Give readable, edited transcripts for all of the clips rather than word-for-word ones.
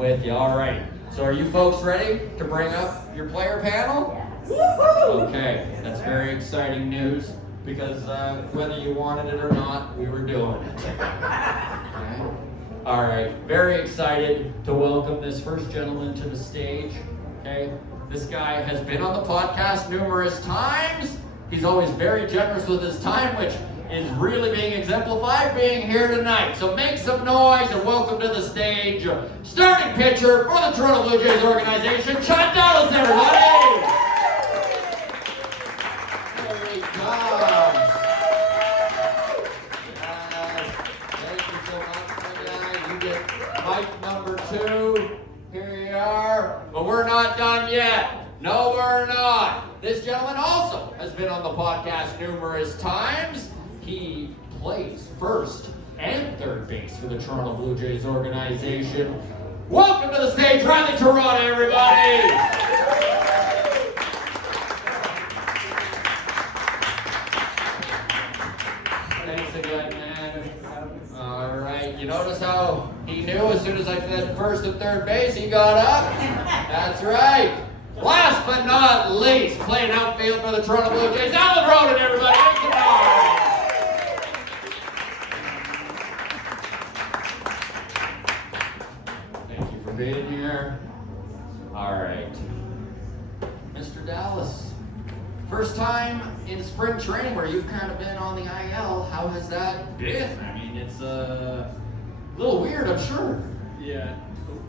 With you. All right. So are you folks ready to bring up your player panel? Woohoo! Okay, that's very exciting news because whether you wanted it or not, we were doing it. Okay. All right. Very excited to welcome this first gentleman to the stage. Okay. This guy has been on the podcast numerous times. He's always very generous with his time, which is really being exemplified being here tonight. So make some noise and welcome to the stage, starting pitcher for the Toronto Blue Jays organization, Chad Dallas, everybody! There he comes. Thank you so much, my guy. You get mic number 2. Here you are. But we're not done yet. No, we're not. This gentleman also has been on the podcast numerous times. He plays first and third base for the Toronto Blue Jays organization. Welcome to the stage, Riley Tirotta, everybody! Thanks again, man. All right, you notice how he knew as soon as I said first and third base, he got up? That's right. Last but not least, playing outfield for the Toronto Blue Jays, Roden, everybody! Come on! Being here. All right. Mr. Dallas, first time in spring training where you've kind of been on the IL. How has that been? I mean, it's a little weird, I'm sure. Yeah.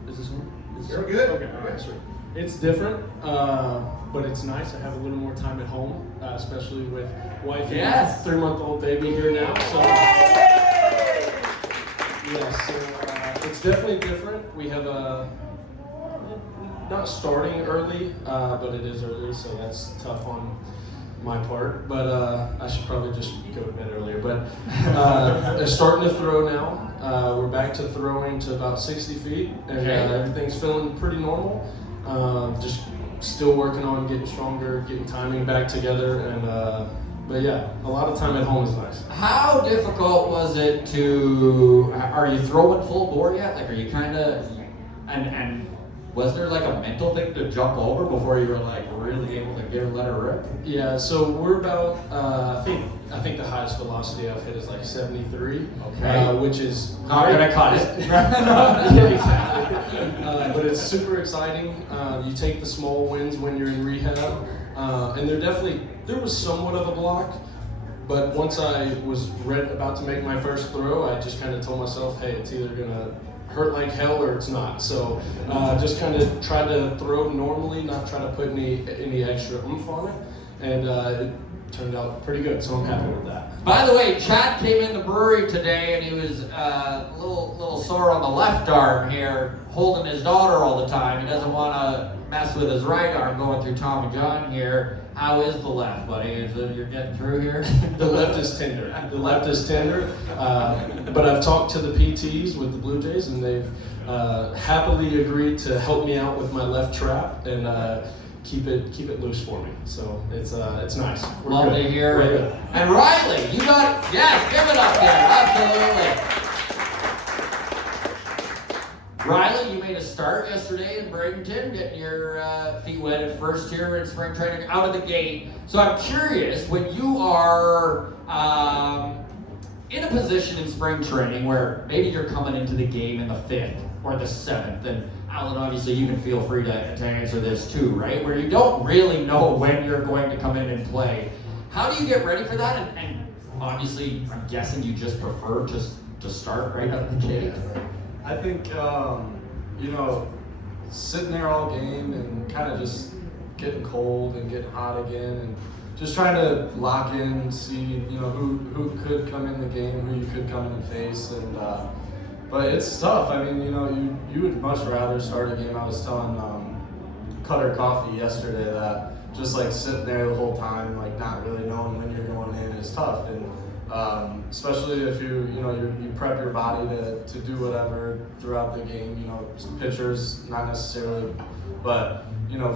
Is this one? You're good? Okay, all right, sure. It's different, but it's nice. I have a little more time at home, especially with wife and 3-month-old baby here now. So, it's definitely different. We have not starting early, but it is early, so that's tough on my part. But I should probably just go to bed earlier. But they're starting to throw now. We're back to throwing to about 60 feet, and everything's feeling pretty normal. Just still working on getting stronger, getting timing back together, and but yeah, a lot of time at home is nice. How difficult was it to, are you throwing full bore yet? Like, are you kind of, and was there like a mental thing to jump over before you were like really able to let her rip? Yeah, so we're about, I think the highest velocity I've hit is like 73, which is not gonna cut it. Yeah, exactly. But it's super exciting. You take the small wins when you're in rehab, and there was somewhat of a block, but once I was about to make my first throw, I just kind of told myself, hey, it's either gonna hurt like hell or it's not. So just kind of tried to throw normally, not try to put any extra oomph on it, and it turned out pretty good, so I'm happy with that. By the way, Chad came in the brewery today and he was a little sore on the left arm here, holding his daughter all the time. He doesn't want to mess with his right arm going through Tommy John here. How is the left, buddy? Is it you're getting through here? The left is tender. But I've talked to the PTs with the Blue Jays, and they've happily agreed to help me out with my left trap and keep it loose for me. So it's nice. Love to hear it. And Riley, you got give it up there, absolutely. Riley, you made a start yesterday in Bradenton, getting your feet wet at first here in spring training out of the gate. So I'm curious, when you are in a position in spring training where maybe you're coming into the game in the 5th or the 7th, and Alan, obviously you can feel free to answer this too, right? Where you don't really know when you're going to come in and play. How do you get ready for that? And obviously, I'm guessing you just prefer just to start right out of the gate. I think, sitting there all game and kind of just getting cold and getting hot again and just trying to lock in and see, who could come in the game, who you could come in and face. And but it's tough. I mean, you would much rather start a game. I was telling Cutter Coffee yesterday that just like sitting there the whole time, like not really knowing when you're going in is tough. And especially if you prep your body to do whatever throughout the game. Pitchers not necessarily, but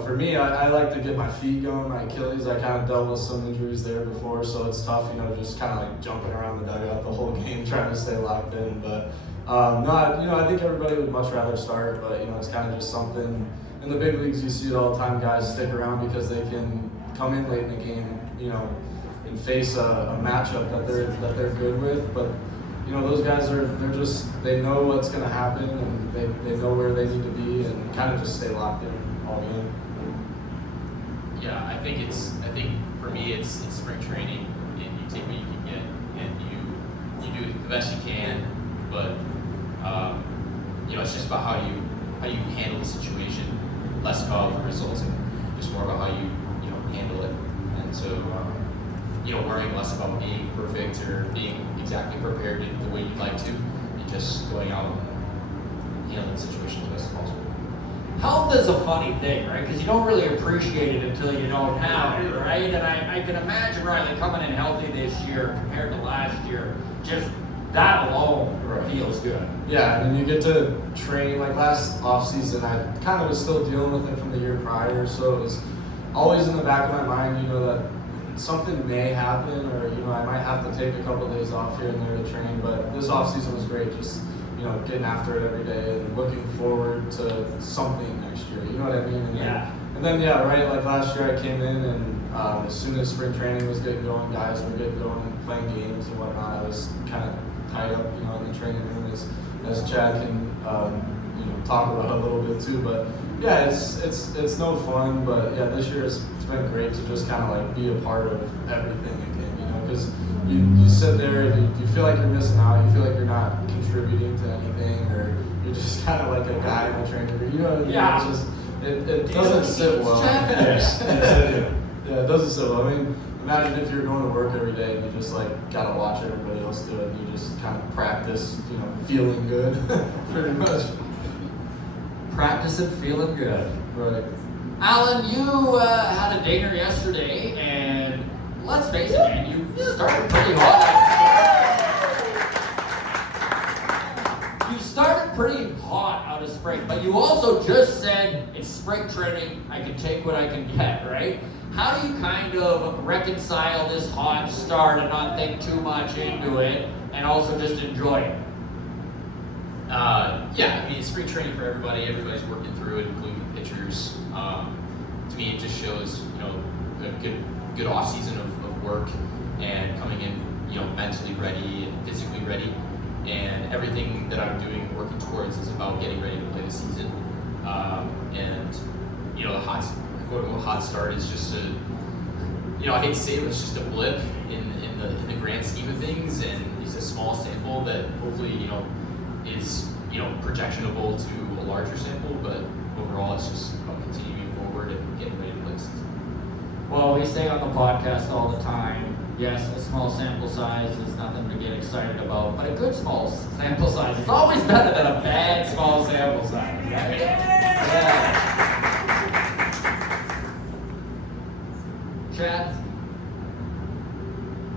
for me, I like to get my feet going. My Achilles, I kind of dealt with some injuries there before, so it's tough. Just kind of like jumping around the dugout the whole game, trying to stay locked in. But I think everybody would much rather start, but it's kind of just something. In the big leagues, you see it all the time. Guys stick around because they can come in late in the game, and face a matchup that they're good with. But those guys they know what's going to happen, and they know where they need to be, and kind of just stay locked in all game. Yeah, I think for me it's spring training, and you take what you can get, and you do the best you can, but it's just about how you handle the situation, less about the results, and just more about how you handle it. And so worrying less about being perfect or being exactly prepared in the way you'd like to, and just going out and handling the situation as best as possible. Health is a funny thing, right? Because you don't really appreciate it until you don't have it, right? And I can imagine Riley coming in healthy this year compared to last year. Just that alone feels good. Yeah, and you get to train. Like last off season, I kind of was still dealing with it from the year prior, so it was always in the back of my mind, that something may happen, or I might have to take a couple of days off here and there to train. But this off season was great, just getting after it every day and looking forward to something next year. You know what I mean? And then like last year I came in, and as soon as spring training was getting going, guys were getting going, playing games and whatnot. I was kind of tied up, in the training room, as Chad can talk about a little bit too. But yeah, it's no fun. But yeah, this year it's been great to just kind of like be a part of everything again, because you sit there and you feel like you're missing out. You feel like you're not contributing to anything, or you're just kind of like a guy in the training room. You know what I mean? Yeah. It's just, it doesn't sit well. Yeah, it doesn't sit well. I mean, imagine if you're going to work every day and you just like gotta watch everybody else do it, and you just kind of practice, feeling good, pretty much. Practicing feeling good. Right. Alan, you had a dinger yesterday, and let's face it, man, you started pretty hot. You started pretty hot out of spring, but you also just said it's spring training, I can take what I can get, right? How do you kind of reconcile this hot start and not think too much into it, and also just enjoy it? It's spring training for everybody. Everybody's working through it, including the pitchers. To me, it just shows, a good off season of work, and coming in, mentally ready and physically ready. And everything that I'm doing, working towards, is about getting ready to play the season. The hot start is just I hate to say it, but it's just a blip in the grand scheme of things, and it's a small sample that hopefully, is projectionable to a larger sample, but overall it's just about continuing forward and getting ready to play the season. Well, we say on the podcast all the time, yes, a small sample size is nothing to get excited about, but a good small sample size is always better than a bad small sample size, right? Yeah. Chad,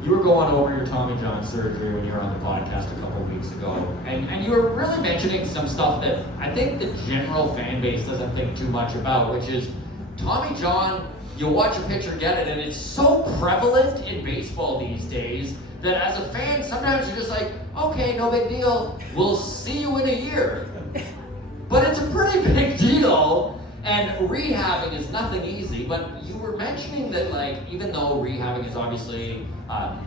you were going over your Tommy John surgery when you were on the podcast a couple of weeks ago, and you were really mentioning some stuff that I think the general fan base doesn't think too much about, which is Tommy John. You watch a pitcher get it, and it's so prevalent in baseball these days that as a fan, sometimes you're just like, okay, no big deal, we'll see you in a year. But it's a pretty big deal, and rehabbing is nothing easy, but you were mentioning that, like, even though rehabbing is obviously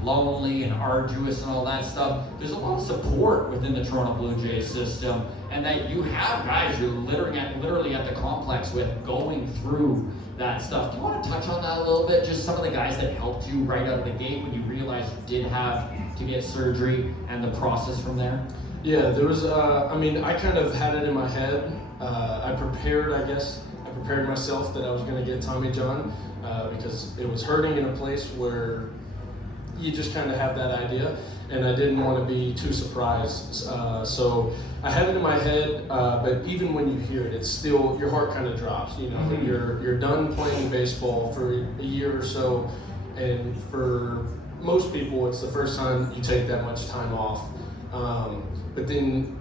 lonely and arduous and all that stuff, there's a lot of support within the Toronto Blue Jays system, and that you have guys you're literally at the complex with going through that stuff. Do you want to touch on that a little bit? Just some of the guys that helped you right out of the gate when you realized you did have to get surgery, and the process from there? Yeah, there was, I kind of had it in my head. I prepared myself that I was going to get Tommy John because it was hurting in a place where you just kind of have that idea, and I didn't want to be too surprised. So I had it in my head, but even when you hear it, it's still, your heart kind of drops. Mm-hmm. You're done playing baseball for a year or so, and for most people, it's the first time you take that much time off. But then,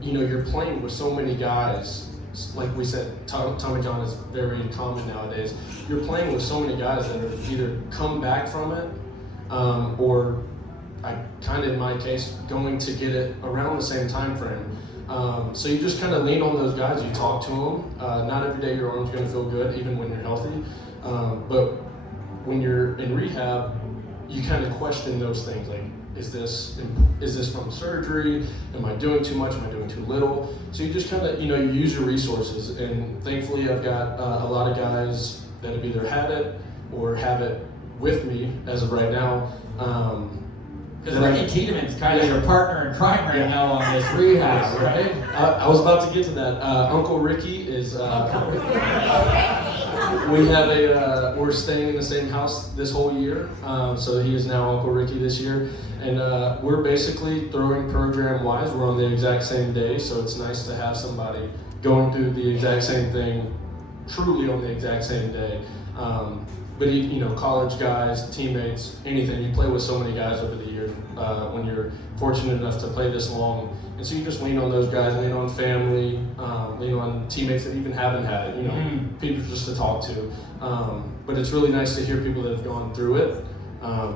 you're playing with so many guys. Like we said, Tommy John is very common nowadays. You're playing with so many guys that have either come back from it, or I kind of, in my case, going to get it around the same time frame. So you just kind of lean on those guys. You talk to them. Not every day your arm's going to feel good, even when you're healthy. But when you're in rehab, you kind of question those things like, is this from surgery? Am I doing too much? Am I doing too little? So you just kind of, you use your resources. And thankfully, I've got a lot of guys that have either had it or have it with me as of right now. Because Ricky Tiedemann's kind of your partner in crime right now on this rehab, right? I was about to get to that. Uncle Ricky is. We have we're staying in the same house this whole year, so he is now Uncle Ricky this year, and we're basically throwing program-wise, we're on the exact same day, so it's nice to have somebody going through the exact same thing, truly on the exact same day. But college guys, teammates, anything, you play with so many guys over the years when you're fortunate enough to play this long. And so you just lean on those guys, lean on family, lean on teammates that even haven't had it, people just to talk to. But it's really nice to hear people that have gone through it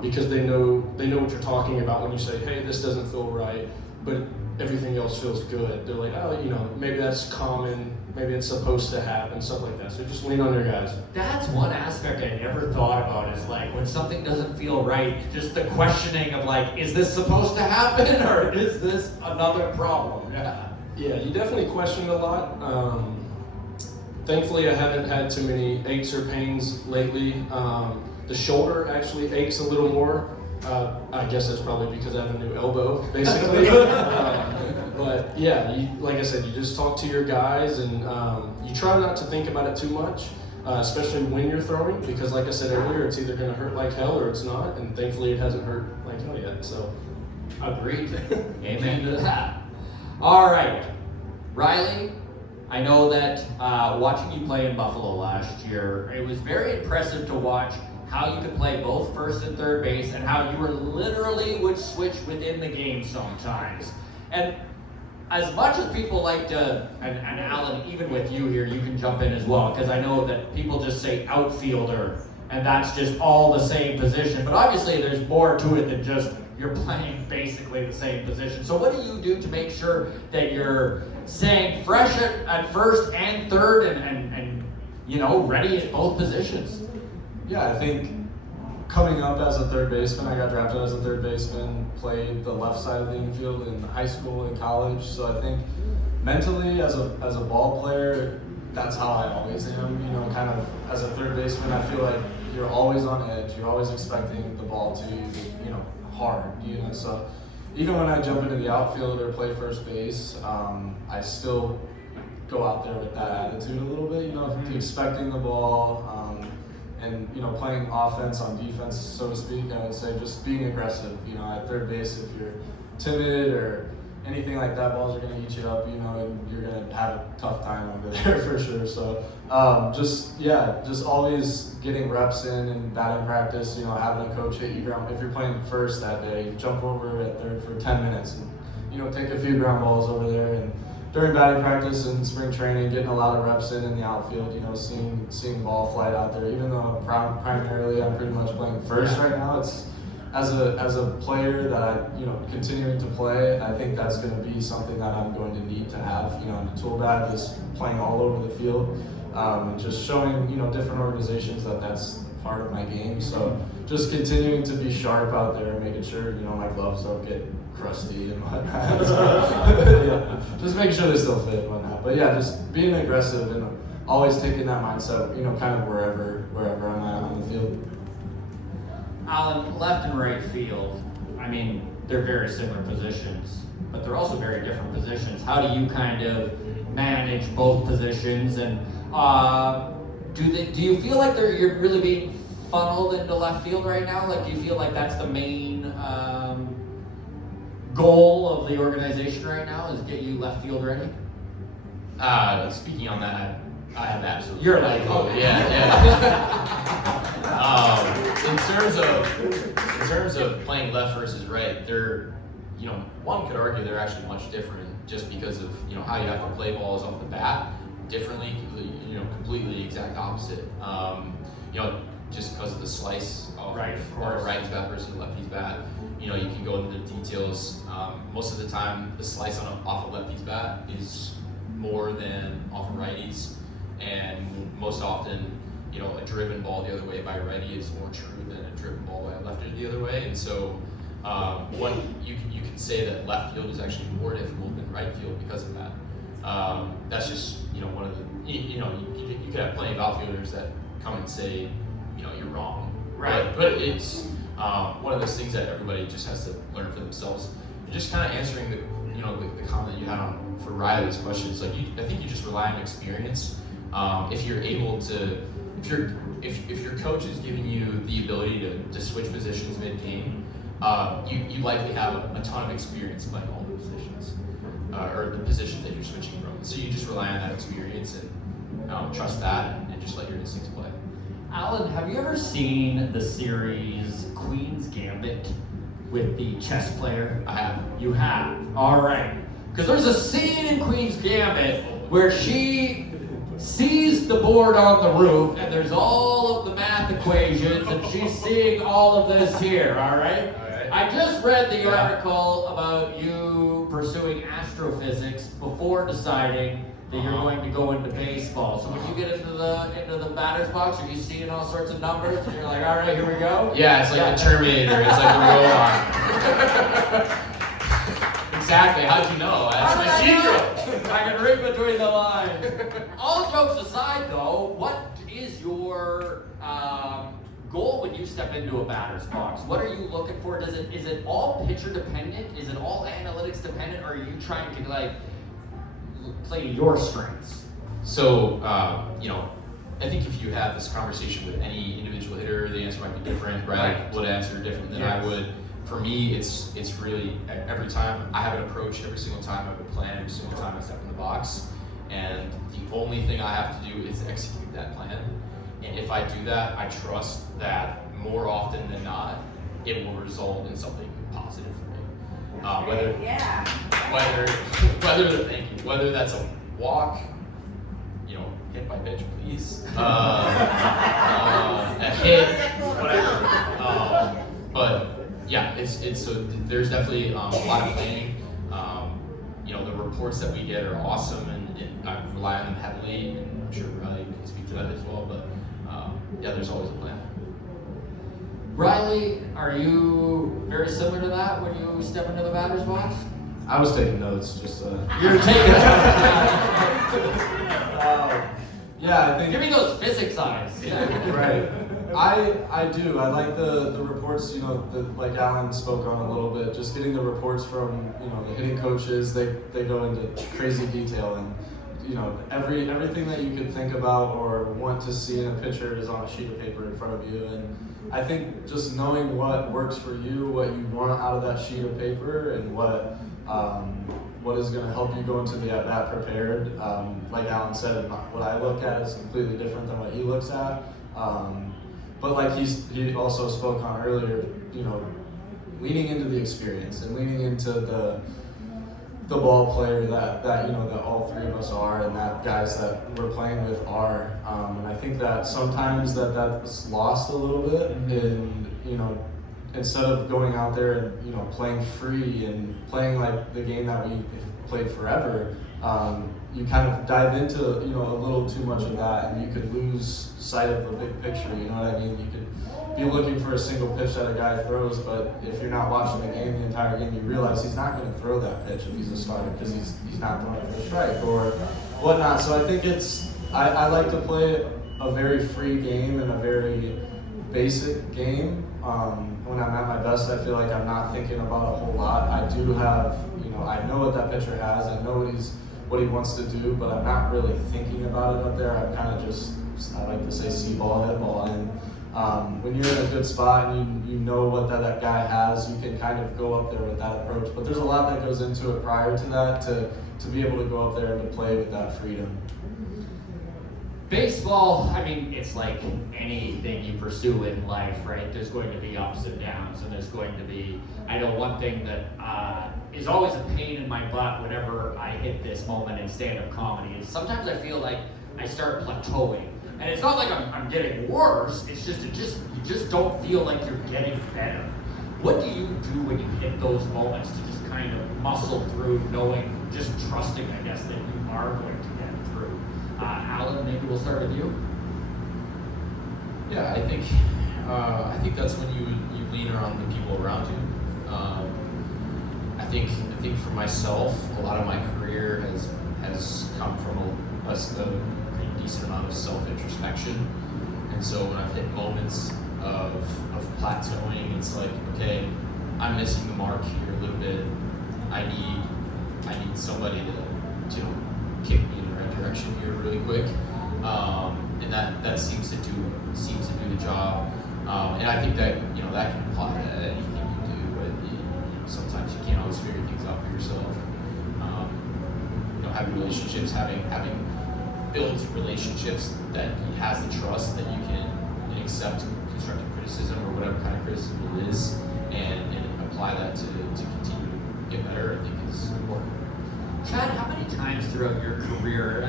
because they know what you're talking about when you say, hey, this doesn't feel right, but everything else feels good. They're like, oh, maybe that's common, maybe it's supposed to happen, stuff like that. So just lean on your guys. That's one aspect I never thought about is like when something doesn't feel right, just the questioning of like, is this supposed to happen or is this another problem? Yeah, you definitely question it a lot. Thankfully, I haven't had too many aches or pains lately. The shoulder actually aches a little more. I guess that's probably because I have a new elbow, basically. But yeah, like I said, you just talk to your guys and you try not to think about it too much, especially when you're throwing, because like I said earlier, it's either going to hurt like hell or it's not, and thankfully it hasn't hurt like hell yet. So, agreed. Amen to that. All right, Riley, I know that watching you play in Buffalo last year, it was very impressive to watch how you could play both first and third base and how you literally would switch within the game sometimes. And as much as people like to, and Alan, even with you here, you can jump in as well, because I know that people just say outfielder, and that's just all the same position. But obviously there's more to it than just you're playing basically the same position. So what do you do to make sure that you're staying fresh at first and third and ready at both positions? Yeah, I think coming up as a third baseman, I got drafted as a third baseman, played the left side of the infield in high school and college. So I think mentally as a ball player, that's how I always am. Kind of as a third baseman, I feel like you're always on edge. You're always expecting the ball to be, hard. So even when I jump into the outfield or play first base, I still go out there with that attitude a little bit. Expecting the ball. And playing offense on defense, so to speak, I would say just being aggressive. At third base, if you're timid or anything like that, balls are going to eat you up. And you're going to have a tough time over there for sure. So just always getting reps in and batting practice. Having a coach hit you ground. If you're playing first that day, jump over at third for 10 minutes and take a few ground balls over there. And during batting practice and spring training, getting a lot of reps in the outfield, seeing ball flight out there. Even though primarily I'm pretty much playing first right now, it's as a player that I continuing to play. I think that's going to be something that I'm going to need to have in the tool bag, is playing all over the field and just showing different organizations that that's part of my game. So just continuing to be sharp out there and making sure my gloves don't get crusty and whatnot. So, just making sure they still fit and whatnot. But yeah, just being aggressive and always taking that mindset, kind of wherever I'm at on the field. Alan, left and right field, they're very similar positions, but they're also very different positions. How do you kind of manage both positions? And do you feel like you're really being funneled into left field right now? Like, do you feel like that's the main goal of the organization right now, is get you left field ready? Speaking on that, I have absolutely. You're like, oh yeah. In terms of playing left versus right, they're, one could argue they're actually much different, just because of how you have to play balls off the bat differently. Completely exact opposite. just because of the slice of Right, of a course. righty's bat versus a lefty's bat. You can go into the details. Most of the time, the slice off a lefty's bat is more than off a righty's, and most often, a driven ball the other way by a righty is more true than a driven ball by a lefty the other way. And so, you can say that left field is actually more difficult than right field because of that. That's just one of the you could have plenty of outfielders that come and say you're wrong, Right. But it's one of those things that everybody just has to learn for themselves. And just kind of answering the comment you had for Riley's questions, like I think you just rely on experience. If you're able to, if your coach is giving you the ability to switch positions mid-game, you likely have a ton of experience playing all the positions, or the positions that you're switching from. So you just rely on that experience and trust that, and just let your instincts play. Alan, have you ever seen the series Queen's Gambit with the chess player? I have. You have? All right. Because there's a scene in Queen's Gambit where she sees the board on the roof and there's all of the math equations and she's seeing all of this here, all right? I just read the article about you pursuing astrophysics before deciding that you're going to go into baseball. So when you get into the batter's box, are you seeing all sorts of numbers and you're like, all right, here we go? Yeah, it's like the Terminator. It's like the robot. Exactly. How'd you know? That's my secret. I can read between the lines. All jokes aside, though, what is your goal when you step into a batter's box? What are you looking for? Is it all pitcher dependent? Is it all analytics dependent? Or are you trying to play your strengths? So, I think if you have this conversation with any individual hitter, the answer might be different. Right? Would answer different than I would. For me, it's really every time I have an approach, every single time I have a plan, every single time I step in the box, and the only thing I have to do is execute that plan. And if I do that, I trust that more often than not, it will result in something positive for me. Whether that's a walk, hit by pitch, please, a hit, whatever. But yeah, it's so there's definitely a lot of planning. The reports that we get are awesome, and I rely on them heavily. And I'm sure Riley can speak to that as well. But there's always a plan. Riley, are you very similar to that when you step into the batter's box? I was taking notes, just You're taking yeah, I think. Give me those physics eyes. Right. I do. I like the reports, like Alan spoke on a little bit, just getting the reports from, the hitting coaches. They go into crazy detail, and, everything that you could think about or want to see in a pitcher is on a sheet of paper in front of you. And I think just knowing what works for you, what you want out of that sheet of paper, and what is going to help you go into the at-bat prepared. Like Alan said, what I look at is completely different than what he looks at. But like he also spoke on earlier, leaning into the experience and leaning into the ball player that all three of us are, and that guys that we're playing with are. And I think that sometimes that's lost a little bit in, instead of going out there and, playing free and playing like the game that we played forever, you kind of dive into, a little too much of that, and you could lose sight of the big picture, you know what I mean? You could be looking for a single pitch that a guy throws, but if you're not watching the game, the entire game, you realize he's not going to throw that pitch if he's a starter because he's not throwing it for the strike or whatnot. So I think I like to play a very free game and a very basic game. When I'm at my best, I feel like I'm not thinking about a whole lot. I do have, I know what that pitcher has, I know what he wants to do, but I'm not really thinking about it up there. I'm kind of just, I like to say, see ball, hit ball. And when you're in a good spot and you know what that guy has, you can kind of go up there with that approach. But there's a lot that goes into it prior to that to be able to go up there and to play with that freedom. Baseball, it's like anything you pursue in life, right? There's going to be ups and downs, and there's going to be, I know one thing that is always a pain in my butt whenever I hit this moment in stand-up comedy is sometimes I feel like I start plateauing. And it's not like I'm getting worse. It's just you just don't feel like you're getting better. What do you do when you hit those moments to just kind of muscle through, knowing, just trusting, I guess, that you are going to get through? Alan, maybe we'll start with you. Yeah, I think that's when you lean on the people around you. I think for myself, a lot of my career has come from a pretty decent amount of self-introspection, and so when I've hit moments of plateauing, it's like, okay, I'm missing the mark here a little bit. I need somebody to kick me in the right direction here really quick, and that seems to do the job. And I think that that can apply to anything you do, but sometimes you can't always figure things out for yourself. Having relationships, having built relationships that he has the trust that you can accept constructive criticism or whatever kind of criticism it is, and apply that to continue to get better, I think is important. Chad, how many times throughout your career,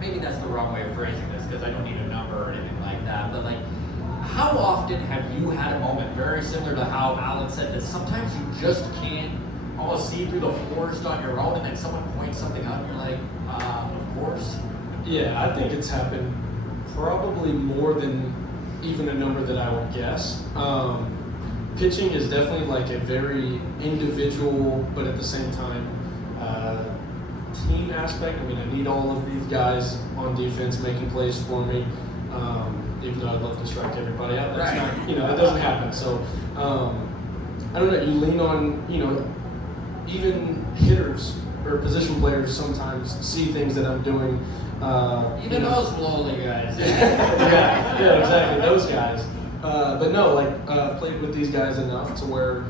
maybe that's the wrong way of phrasing this because I don't need a number or anything like that, but like, how often have you had a moment very similar to how Alan said that sometimes you just can't almost see through the forest on your own, and then someone points something out and you're like, of course? Yeah, I think it's happened probably more than even a number that I would guess. Pitching is definitely like a very individual, but at the same time, team aspect. I mean, I need all of these guys on defense making plays for me, even though I'd love to strike everybody out. That's not, it doesn't happen. So, I don't know, you lean on, even hitters or position players sometimes see things that I'm doing. Even those lowly guys. yeah, exactly, those guys. But no, I've played with these guys enough to where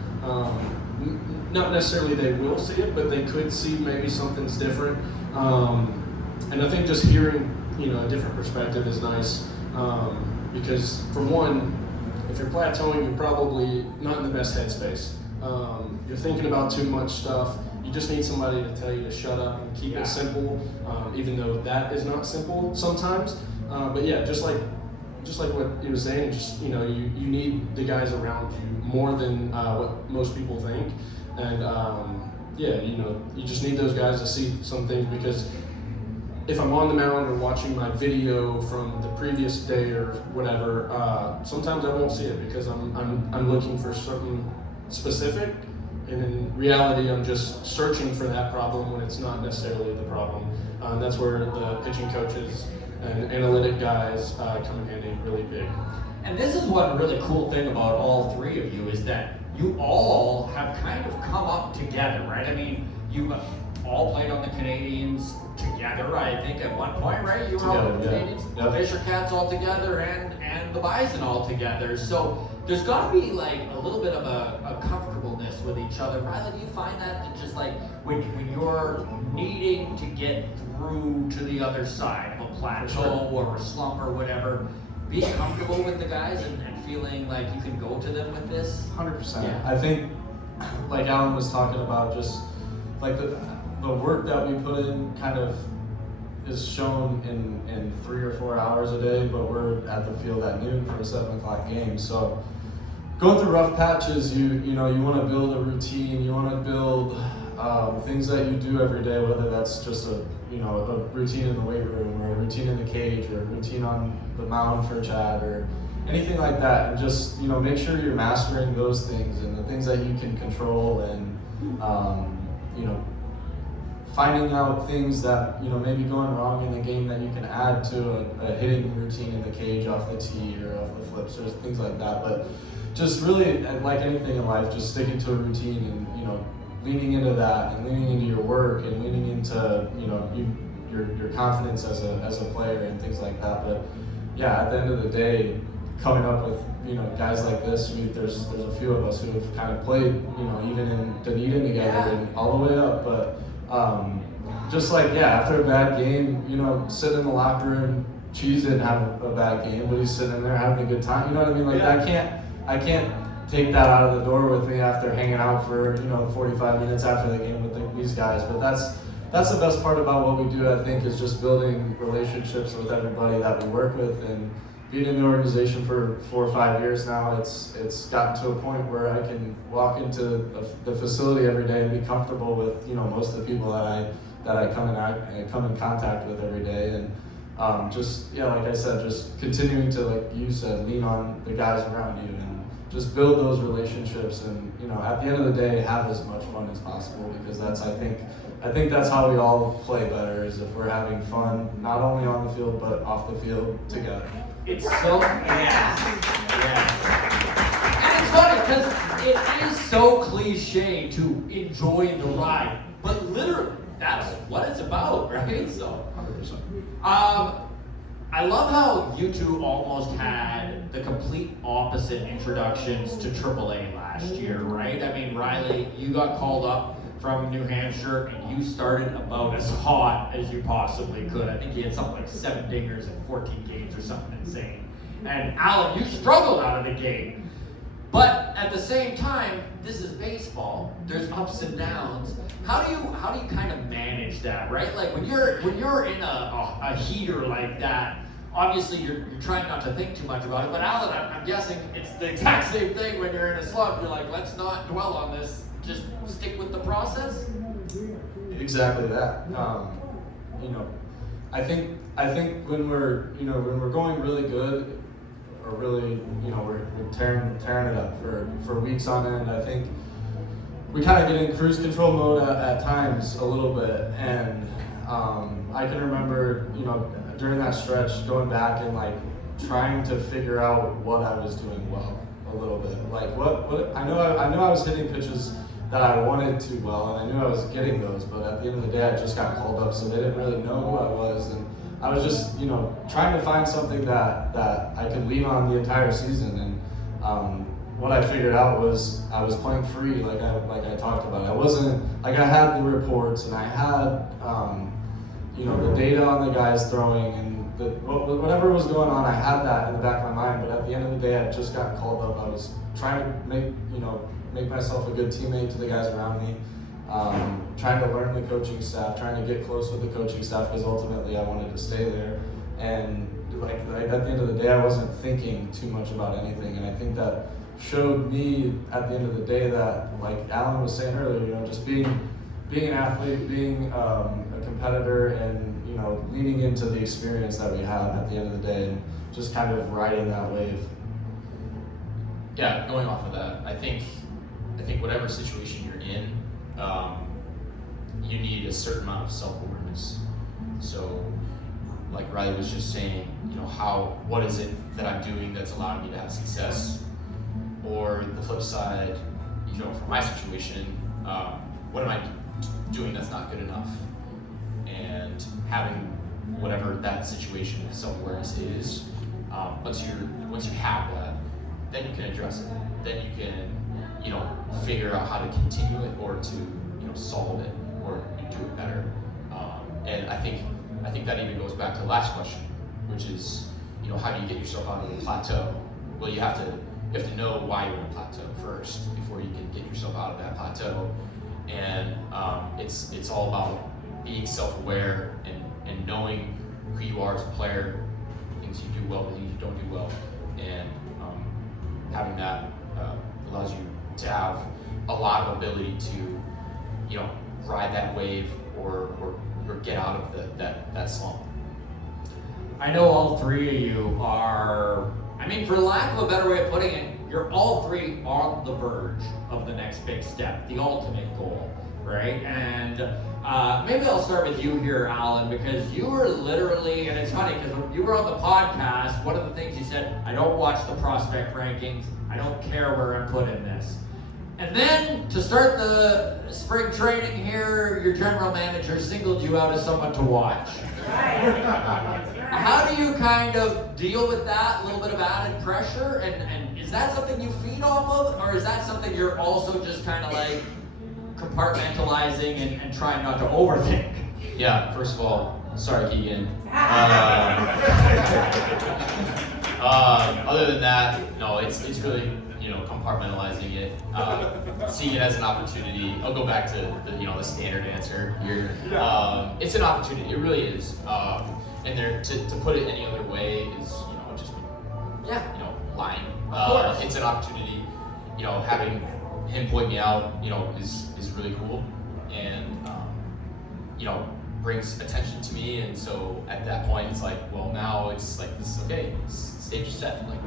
not necessarily they will see it, but they could see maybe something's different. And I think just hearing, a different perspective is nice, because for one, if you're plateauing, you're probably not in the best headspace. You're thinking about too much stuff. You just need somebody to tell you to shut up and keep it simple, even though that is not simple sometimes. But yeah, just like what he was saying, just you need the guys around you more than what most people think, and you just need those guys to see some things, because if I'm on the mound or watching my video from the previous day or whatever, sometimes I won't see it because I'm looking for something specific, and in reality I'm just searching for that problem when it's not necessarily the problem. That's where the pitching coaches and analytic guys come in handy really big. And this is one really cool thing about all three of you is that you all have kind of come up together, right? I mean, you all played on the Canadians together, I think, at one point, right? You were all on the Canadians, the Fisher Cats all together, and the Bison all together. So there's got to be like a little bit of a comfortableness with each other. Riley, do you find that just like when you're needing to get through to the other side of a plateau or a slump or whatever, being comfortable with the guys and feeling like you can go to them with this? 100%. Yeah. I think, like Alan was talking about, just like the work that we put in kind of is shown in 3 or 4 hours a day, but we're at the field at noon for a 7 o'clock game. So going through rough patches, you want to build a routine, you want to build things that you do every day, whether that's just a routine in the weight room or a routine in the cage or a routine on the mound for Chad or anything like that, and just make sure you're mastering those things and the things that you can control, and finding out things that may be going wrong in the game that you can add to a hitting routine in the cage off the tee or off the flips or things like that. But just really, like anything in life, just sticking to a routine and leaning into that and leaning into your work and leaning into your confidence as a player and things like that. But yeah, at the end of the day, coming up with guys like this, there's a few of us who have kind of played even in Dunedin together and all the way up. But just like after a bad game, sitting in the locker room, Cheese didn't have a bad game, but he's sitting there having a good time. You know what I mean? Like I can't take that out of the door with me after hanging out for 45 minutes after the game with these guys. But that's the best part about what we do, I think, is just building relationships with everybody that we work with. And being in the organization for 4 or 5 years now, it's gotten to a point where I can walk into the facility every day and be comfortable with, you know, most of the people that I come in contact with every day. And just, yeah, like I said, just continuing to, like you said, lean on the guys around you and just build those relationships, and, you know, at the end of the day, have as much fun as possible, because that's, I think that's how we all play better, is if we're having fun, not only on the field, but off the field together. It's so, yeah. And it's funny because it is so cliche to enjoy the ride, but literally, that's what it's about, right? So, 100%. I love how you two almost had the complete opposite introductions to AAA last year, right? I mean, Riley, you got called up from New Hampshire and you started about as hot as you possibly could. I think you had something like 7 dingers in 14 games or something insane. And Alan, you struggled out of the gate. But at the same time, this is baseball. There's ups and downs. How do you kind of manage that, right? Like when you're in a heater like that, obviously you're trying not to think too much about it. But Alan, I'm guessing it's the exact same thing when you're in a slump. You're like, let's not dwell on this. Just stick with the process. Exactly that. You know, I think when we're going really good, or really, you know, we're tearing it up for weeks on end, I think we kind of get in cruise control mode at times a little bit. And I can remember, you know, during that stretch, going back and like trying to figure out what I was doing well a little bit. Like what I know I was hitting pitches that I wanted to well, and I knew I was getting those, but at the end of the day, I just got called up, so they didn't really know who I was, and I was just, you know, trying to find something that I could lean on the entire season. And what I figured out was I was playing free, like I talked about. I wasn't like, I had the reports and I had you know, the data on the guys throwing and whatever was going on. I had that in the back of my mind, but at the end of the day, I just got called up. I was trying to make myself a good teammate to the guys around me. Trying to learn the coaching staff, trying to get close with the coaching staff, because ultimately I wanted to stay there. And like at the end of the day, I wasn't thinking too much about anything. And I think that showed me at the end of the day that, like Alan was saying earlier, you know, just being an athlete, being a competitor, and, you know, leaning into the experience that we have at the end of the day, and just kind of riding that wave. Yeah, going off of that, I think whatever situation you're in, you need a certain amount of self-awareness. So, like Riley was just saying, you know, what is it that I'm doing that's allowing me to have success? Or the flip side, you know, for my situation, what am I doing that's not good enough? And having whatever that situation of self-awareness is, once you have that, then you can address it. Then you can, you know, figure out how to continue it, or to, you know, solve it, or do it better. And I think that even goes back to the last question, which is, you know, how do you get yourself out of the plateau? Well, you have to know why you're in a plateau first before you can get yourself out of that plateau. And it's all about being self-aware and knowing who you are as a player, things you do well, things you don't do well, and having that allows you to have a lot of ability to, you know, ride that wave or get out of that slump. I know all three of you are, I mean, for lack of a better way of putting it, you're all three on the verge of the next big step, the ultimate goal, right? And maybe I'll start with you here, Alan, because you were literally, and it's funny, because when you were on the podcast, one of the things you said, I don't watch the prospect rankings, I don't care where I'm put in this. And then, to start the spring training here, your general manager singled you out as someone to watch. How do you kind of deal with that, a little bit of added pressure? And is that something you feed off of? Or is that something you're also just kind of like compartmentalizing and trying not to overthink? Yeah, first of all, sorry, Keegan. Other than that, no, it's really, you know, come compartmentalizing it, seeing it as an opportunity. I'll go back to the standard answer here. It's an opportunity. It really is. And there to put it any other way is just lying. It's an opportunity. Having him point me out, is really cool, and brings attention to me. And so at that point, it's like, well, now it's like this. Okay, stage is set. Like,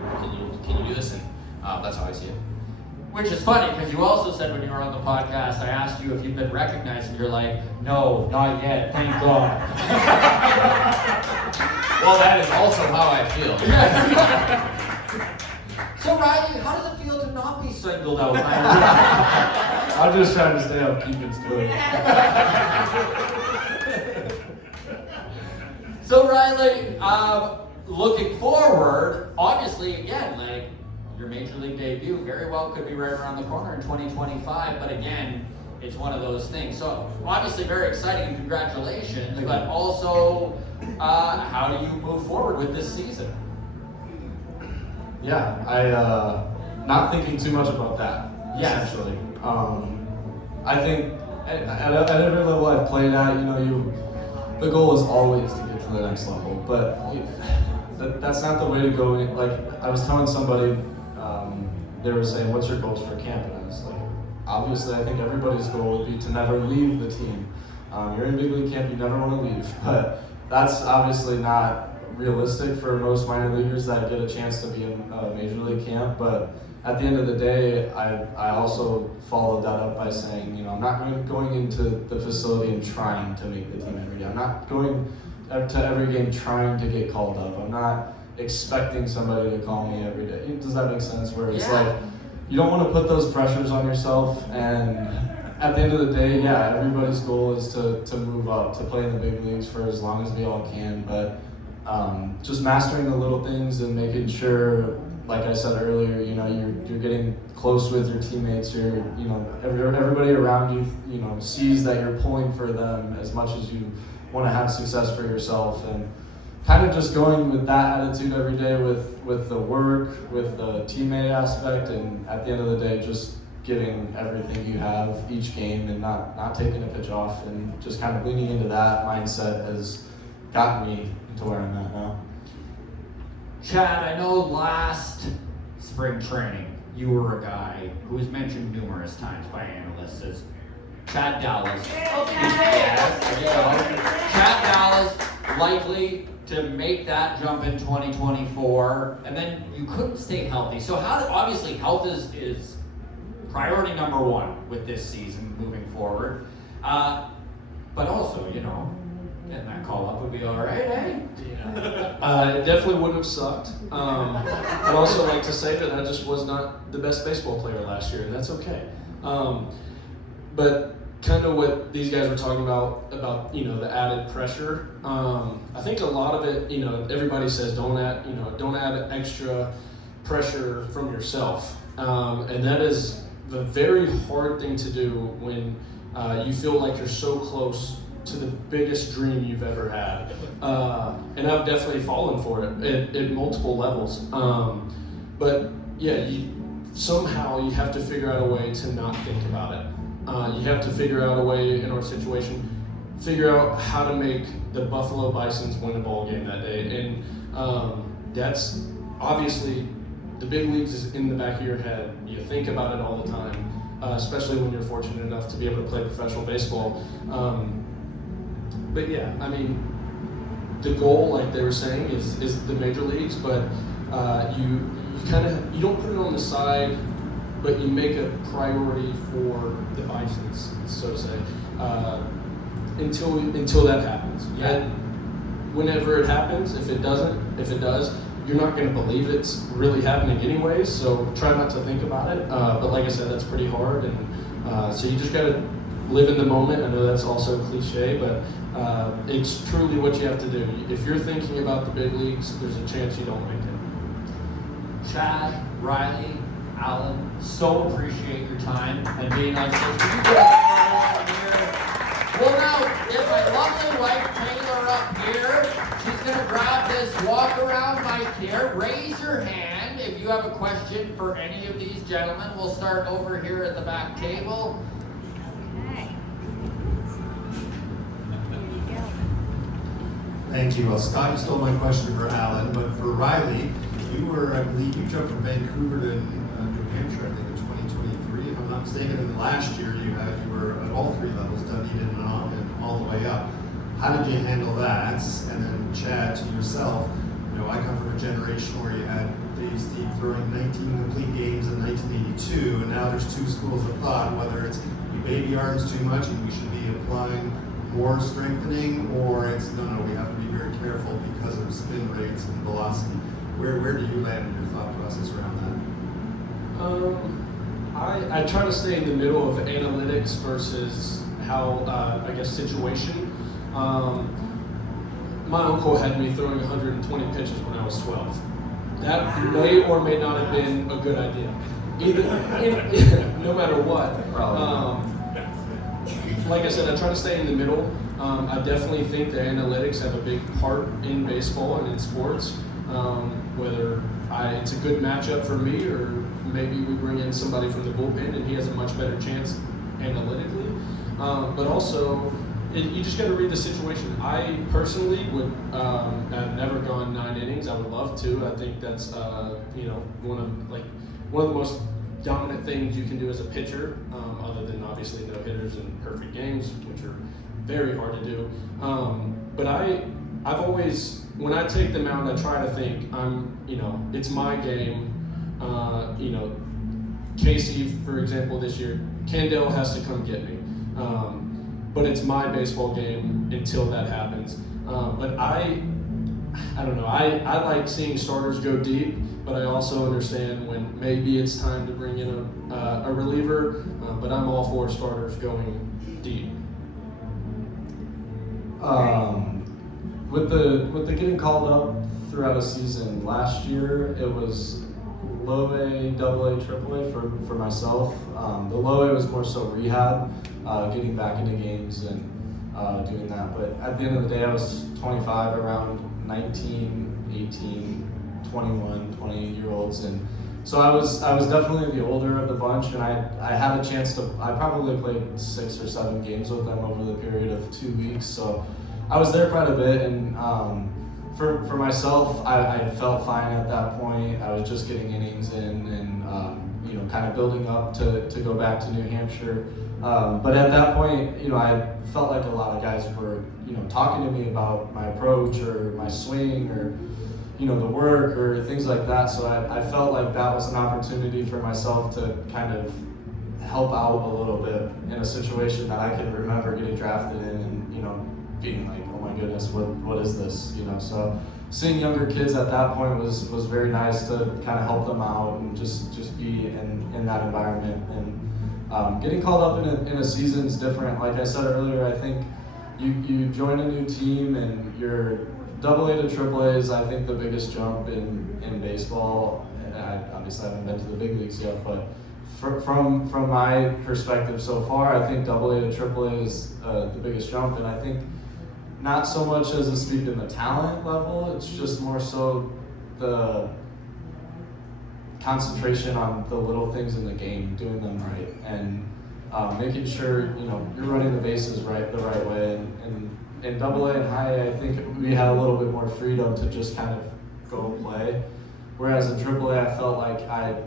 can you do this? And that's how I see it. Which is funny, because you also said when you were on the podcast, I asked you if you'd been recognized, and you're like, no, not yet, thank God. Well, that is also how I feel. So Riley, how does it feel to not be singled out? I'm just trying to stay up Keegan's doing. So Riley, looking forward, obviously, again, like, your Major League debut very well could be right around the corner in 2025, but again, it's one of those things. So obviously very exciting and congratulations, but also how do you move forward with this season? Yeah, I not thinking too much about that. Yes. Essentially, I think at every level I've played at, the goal is always to get to the next level, but that's not the way to go. Like I was telling somebody, they were saying, "What's your goals for camp?" And I was like, obviously, I think everybody's goal would be to never leave the team. You're in big league camp, you never want to leave, but that's obviously not realistic for most minor leaguers that get a chance to be in Major League camp. But at the end of the day, I also followed that up by saying, I'm not going into the facility and trying to make the team every day. I'm not going to every game trying to get called up. I'm not expecting somebody to call me every day. Does that make sense? Where it's like, you don't want to put those pressures on yourself, and at the end of the day, everybody's goal is to move up, to play in the big leagues for as long as we all can, but just mastering the little things and making sure, like I said earlier, you're getting close with your teammates. Everybody around you, sees that you're pulling for them as much as you want to have success for yourself, and kind of just going with that attitude every day with the work, with the teammate aspect, and at the end of the day, just giving everything you have each game and not taking a pitch off, and just kind of leaning into that mindset has gotten me to where I'm at now. Chad, I know last spring training, you were a guy who was mentioned numerous times by analysts as Chad Dallas. Yes, there you go. Chad Dallas likely to make that jump in 2024, and then you couldn't stay healthy. So obviously health is priority number one with this season moving forward. But also, getting that call up would be all right, eh? It definitely would have sucked. I'd also like to say that I just was not the best baseball player last year, and that's okay. But kind of what these guys were talking about the added pressure. I think a lot of it, everybody says don't add extra pressure from yourself, and that is a very hard thing to do when you feel like you're so close to the biggest dream you've ever had. And I've definitely fallen for it at multiple levels. But yeah, somehow you have to figure out a way to not think about it. You have to figure out a way, in our situation, figure out how to make the Buffalo Bisons win a ball game that day. And that's obviously, the big leagues is in the back of your head. You think about it all the time, especially when you're fortunate enough to be able to play professional baseball. But yeah, I mean, the goal, like they were saying, is the major leagues, but you don't put it on the side, but you make a priority for the Bisons, so to say, until that happens. Yeah. And whenever it happens, if it does, you're not going to believe it's really happening anyways, so try not to think about it. But like I said, that's pretty hard, and so you just got to live in the moment. I know that's also cliche, but it's truly what you have to do. If you're thinking about the big leagues, there's a chance you don't make it. Chad, Riley, Alan, so appreciate your time and being on stage. You guys are here. We'll now get my lovely wife Taylor up here. She's going to grab this walk around Mike here. Raise your hand if you have a question for any of these gentlemen. We'll start over here at the back table. Thank you. Well, Scott, you stole my question for Alan, but for Riley, I believe you jumped from Vancouver to New Hampshire, I think in 2023, if I'm not mistaken. And last year you were at all three levels, DUNEDIN and all the way up. How did you handle that? And then Chad, to yourself, I come from a generation where you had Dave Steed throwing 19 complete games in 1982, and now there's two schools of thought, whether it's you baby arms too much and we should be applying more strengthening, or it's no, we have to be very careful because of spin rates and velocity. Where do you land in your thought process around that? I try to stay in the middle of analytics versus how, situation. My uncle had me throwing 120 pitches when I was 12. That may or may not have been a good idea. No matter what. Like I said, I try to stay in the middle. I definitely think that analytics have a big part in baseball and in sports. Whether it's a good matchup for me, or maybe we bring in somebody from the bullpen and he has a much better chance analytically. But also, you just got to read the situation. I personally would have never gone 9 innings. I would love to. I think that's one of the most dominant things you can do as a pitcher, other than obviously no hitters and perfect games, which are very hard to do. But I've always, when I take the mound, I try to think it's my game. Casey, for example, this year, Candell has to come get me. But it's my baseball game until that happens. But I don't know. I like seeing starters go deep, but I also understand when maybe it's time to bring in a reliever. But I'm all for starters going deep. With the getting called up throughout a season, last year it was low A, double A, triple A for myself. The low A was more so rehab, getting back into games and doing that. But at the end of the day, I was 25, around 19, 18, 21, 20-year-olds, and so I was definitely the older of the bunch, and I had a chance to. I probably played 6 or 7 games with them over the period of 2 weeks, so I was there quite a bit. And for myself, I felt fine at that point. I was just getting innings in and kind of building up to go back to New Hampshire. But at that point, I felt like a lot of guys were talking to me about my approach or my swing or the work or things like that. So I felt like that was an opportunity for myself to kind of help out a little bit in a situation that I can remember getting drafted in and being like, oh my goodness, what is this? So seeing younger kids at that point was very nice to kind of help them out and just be in that environment. And getting called up in a season is different. Like I said earlier, I think you join a new team and you're Double A to Triple A is, I think, the biggest jump in baseball. And I obviously haven't been to the big leagues yet, but from my perspective so far, I think Double A to Triple A is the biggest jump. And I think not so much as a speak in the talent level, it's just more so the concentration on the little things in the game, doing them right, and making sure you're running the bases the right way. And in Double A and High A, I think we had a little bit more freedom to just kind of go play. Whereas in Triple A, I felt like I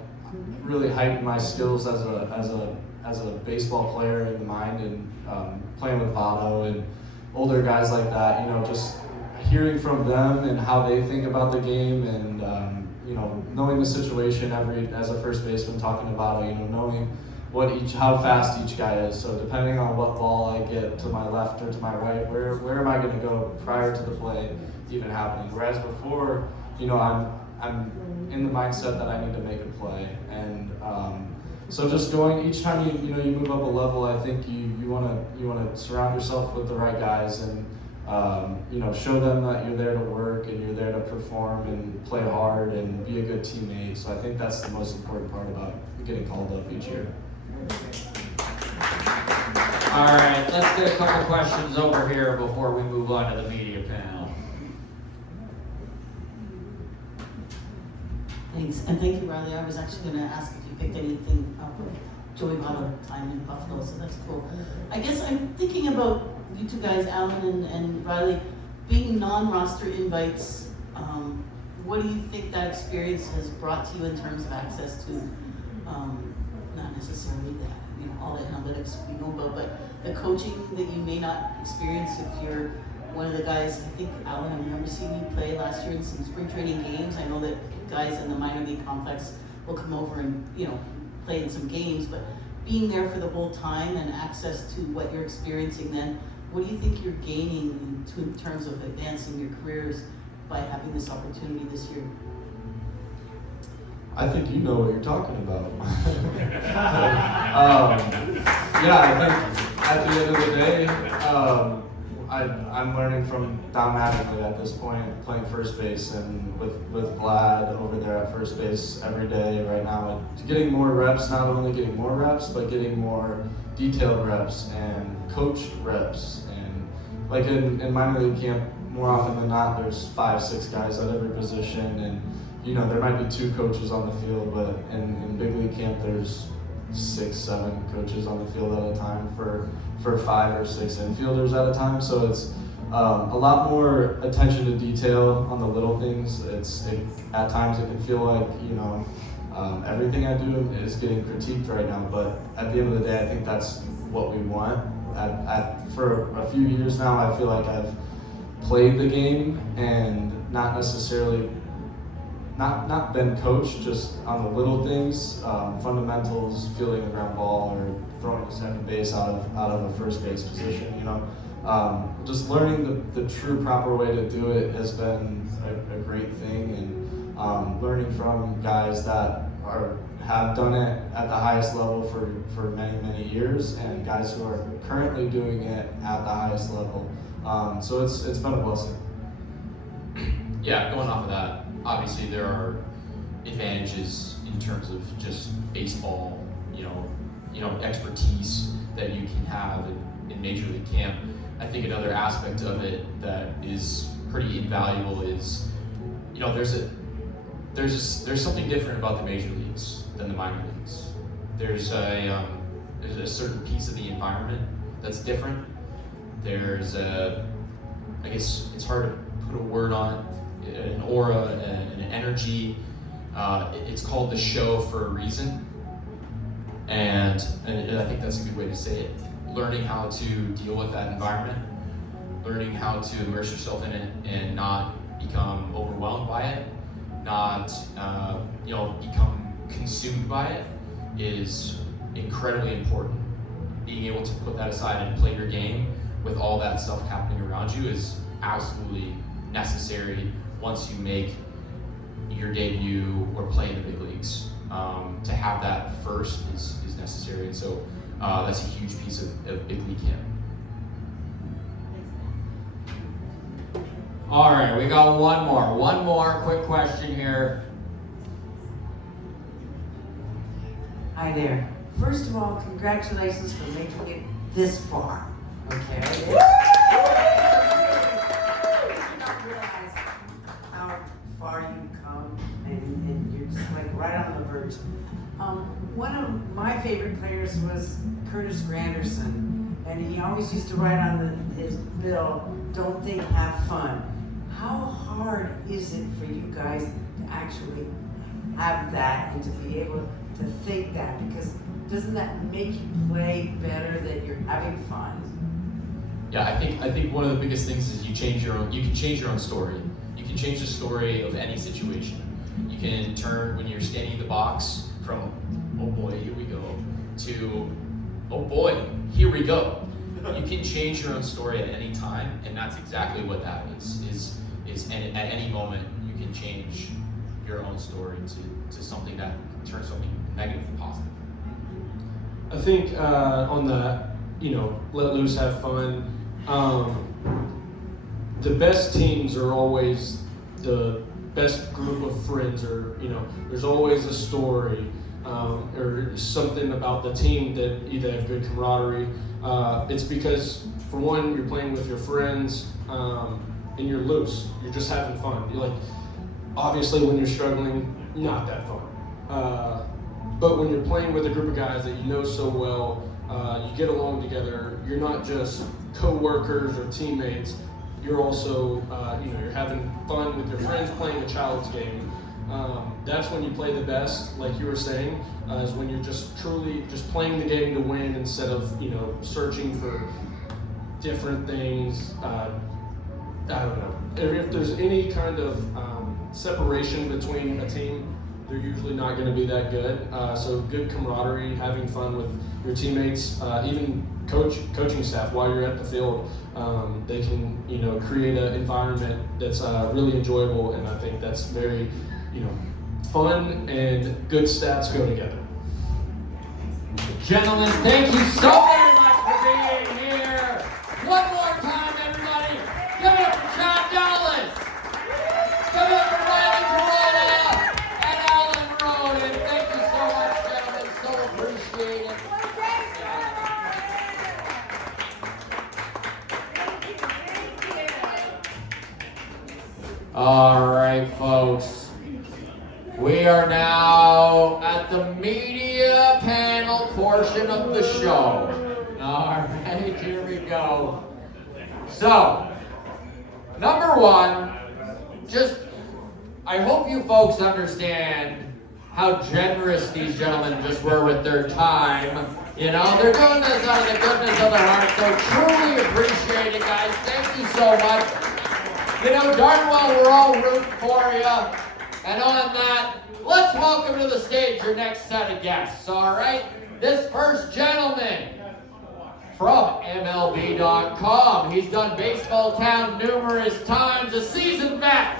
really heightened my skills as a baseball player in the mind, and playing with Votto and older guys like that. Just hearing from them and how they think about the game, and knowing the situation as a first baseman, talking about knowing how fast each guy is. So depending on what ball I get to my left or to my right, where am I going to go prior to the play even happening? Whereas before, I'm in the mindset that I need to make a play, and so just going each time you move up a level, I think you want to surround yourself with the right guys and show them that you're there to work and you're there to perform and play hard and be a good teammate. So I think that's the most important part about getting called up each year. All right, let's get a couple questions over here before we move on to the media panel. Thanks, and thank you, Riley. I was actually going to ask if you picked anything up with Joey Votto time in Buffalo, so that's cool. I guess I'm thinking about you two guys, Alan and Riley, being non-roster invites. What do you think that experience has brought to you in terms of access to, not necessarily all the analytics we know about, but the coaching that you may not experience if you're one of the guys? I think, Alan, I remember seeing you play last year in some spring training games. I know that guys in the minor league complex will come over and play in some games, but being there for the whole time and access to what you're experiencing then, what do you think you're gaining in terms of advancing your careers by having this opportunity this year? I think you know what you're talking about. Yeah, I think at the end of the day, I'm learning from Don Mattingly at this point, playing first base, and with Vlad over there at first base every day right now. Getting more reps, not only getting more reps, but getting more detailed reps and coached reps. And like in minor league camp, more often than not, there's 5-6 guys at every position, and there might be 2 coaches on the field, but in big league camp, there's 6-7 coaches on the field at a time for 5 or 6 infielders at a time. So it's a lot more attention to detail on the little things. At times it can feel like everything I do is getting critiqued right now, but at the end of the day, I think that's what we want. For a few years now, I feel like I've played the game and not necessarily not been coached, just on the little things, fundamentals, fielding a ground ball or throwing to second base out of a first base position. Just learning the true proper way to do it has been a great thing, and learning from guys that have done it at the highest level for many years, and guys who are currently doing it at the highest level. So it's been a blessing. Yeah, going off of that, obviously there are advantages in terms of just baseball, expertise that you can have in Major League camp. I think another aspect of it that is pretty invaluable is, there's something different about the major leagues than the minor leagues. There's a certain piece of the environment that's different. There's I guess it's hard to put a word on it, an aura, an energy. It's called the show for a reason, and I think that's a good way to say it. Learning how to deal with that environment, learning how to immerse yourself in it and not become overwhelmed by it, not become consumed by it, is incredibly important. Being able to put that aside and play your game with all that stuff happening around you is absolutely necessary once you make your debut or play in the big leagues. To have that first is necessary, and so that's a huge piece of big league camp. All right, we got one more quick question here. Hi there. First of all, congratulations for making it this far. Okay? You don't realize how far you've come, and you're just like right on the verge. One of my favorite players was Curtis Granderson, and he always used to write on his bill, "Don't think, have fun." How hard is it for you guys to actually have that and to be able to think that? Because doesn't that make you play better that you're having fun? Yeah, I think one of the biggest things is you can change your own story. You can change the story of any situation. You can turn, when you're standing in the box, from "oh boy, here we go" to "oh boy, here we go." You can change your own story at any time, and that's exactly what that is at any moment you can change your own story to something that turns something negative positive. I think on that, let loose, have fun. The best teams are always the best group of friends, or there's always a story or something about the team that either have good camaraderie. It's because, for one, you're playing with your friends and you're loose. You're just having fun. obviously, when you're struggling, not that fun. But when you're playing with a group of guys that you know so well, you get along together. You're not just co-workers or teammates. You're also, you're having fun with your friends playing a child's game. That's when you play the best, like you were saying, is when you're just truly just playing the game to win instead of, searching for different things. I don't know. If there's any kind of separation between a team, they're usually not going to be that good. So good camaraderie, having fun with your teammates, even coaching staff while you're at the field. They can, create an environment that's really enjoyable, and I think that's very, fun and good stats go together. Gentlemen, thank you so very much for being here. One more time, everybody. Give it up for John Dallas. Give it up for Riley Tirotta and Alan Roden. Thank you so much, gentlemen. So appreciate it. All right, folks. We are now at the media panel portion of the show. All right, here we go. So, number one, I hope you folks understand how generous these gentlemen just were with their time. They're doing this out of the goodness of their heart, so truly appreciate it, guys. Thank you so much. Darn well we're all rooting for you. And on that, let's welcome to the stage your next set of guests, all right? This first gentleman from MLB.com. He's done Baseball Town numerous times, a seasoned vet.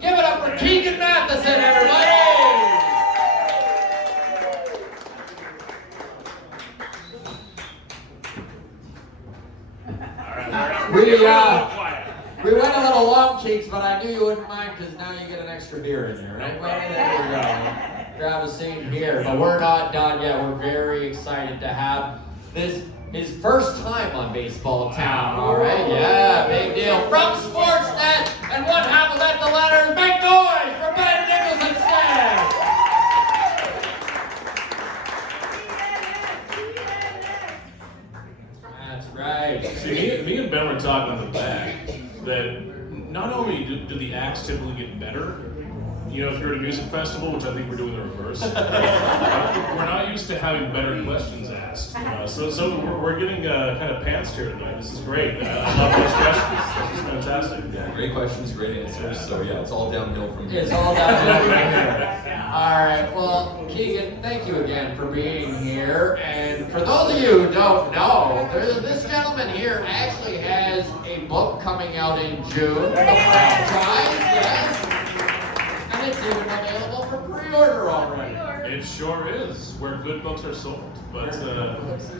Give it up for Keegan Matheson, everybody! We went a little long cheeks, but I knew you wouldn't mind because now you get an extra beer in there, right, buddy? There we go. Grab a seat here, but we're not done yet. We're very excited to have his first time on Baseball Town, all right? Yeah, big deal. From Sportsnet, and one half of that, the letters, make noise for Ben Nicholson Staff. That's right. See, me and Ben were talking on the back that not only do the acts typically get better, if you're at a music festival, which I think we're doing the reverse, we're not used to having better questions asked. So we're getting kind of pantsed here tonight. This is great. I love those questions. This is fantastic. Yeah, great questions, great answers. So yeah, it's all downhill from here. It's all downhill from here. All right. Well, Keegan, thank you again for being here. And for those of you who don't know, this gentleman here actually has a book coming out in June. A franchise, yes. And it's even available for pre-order already. It sure is, where good books are sold. But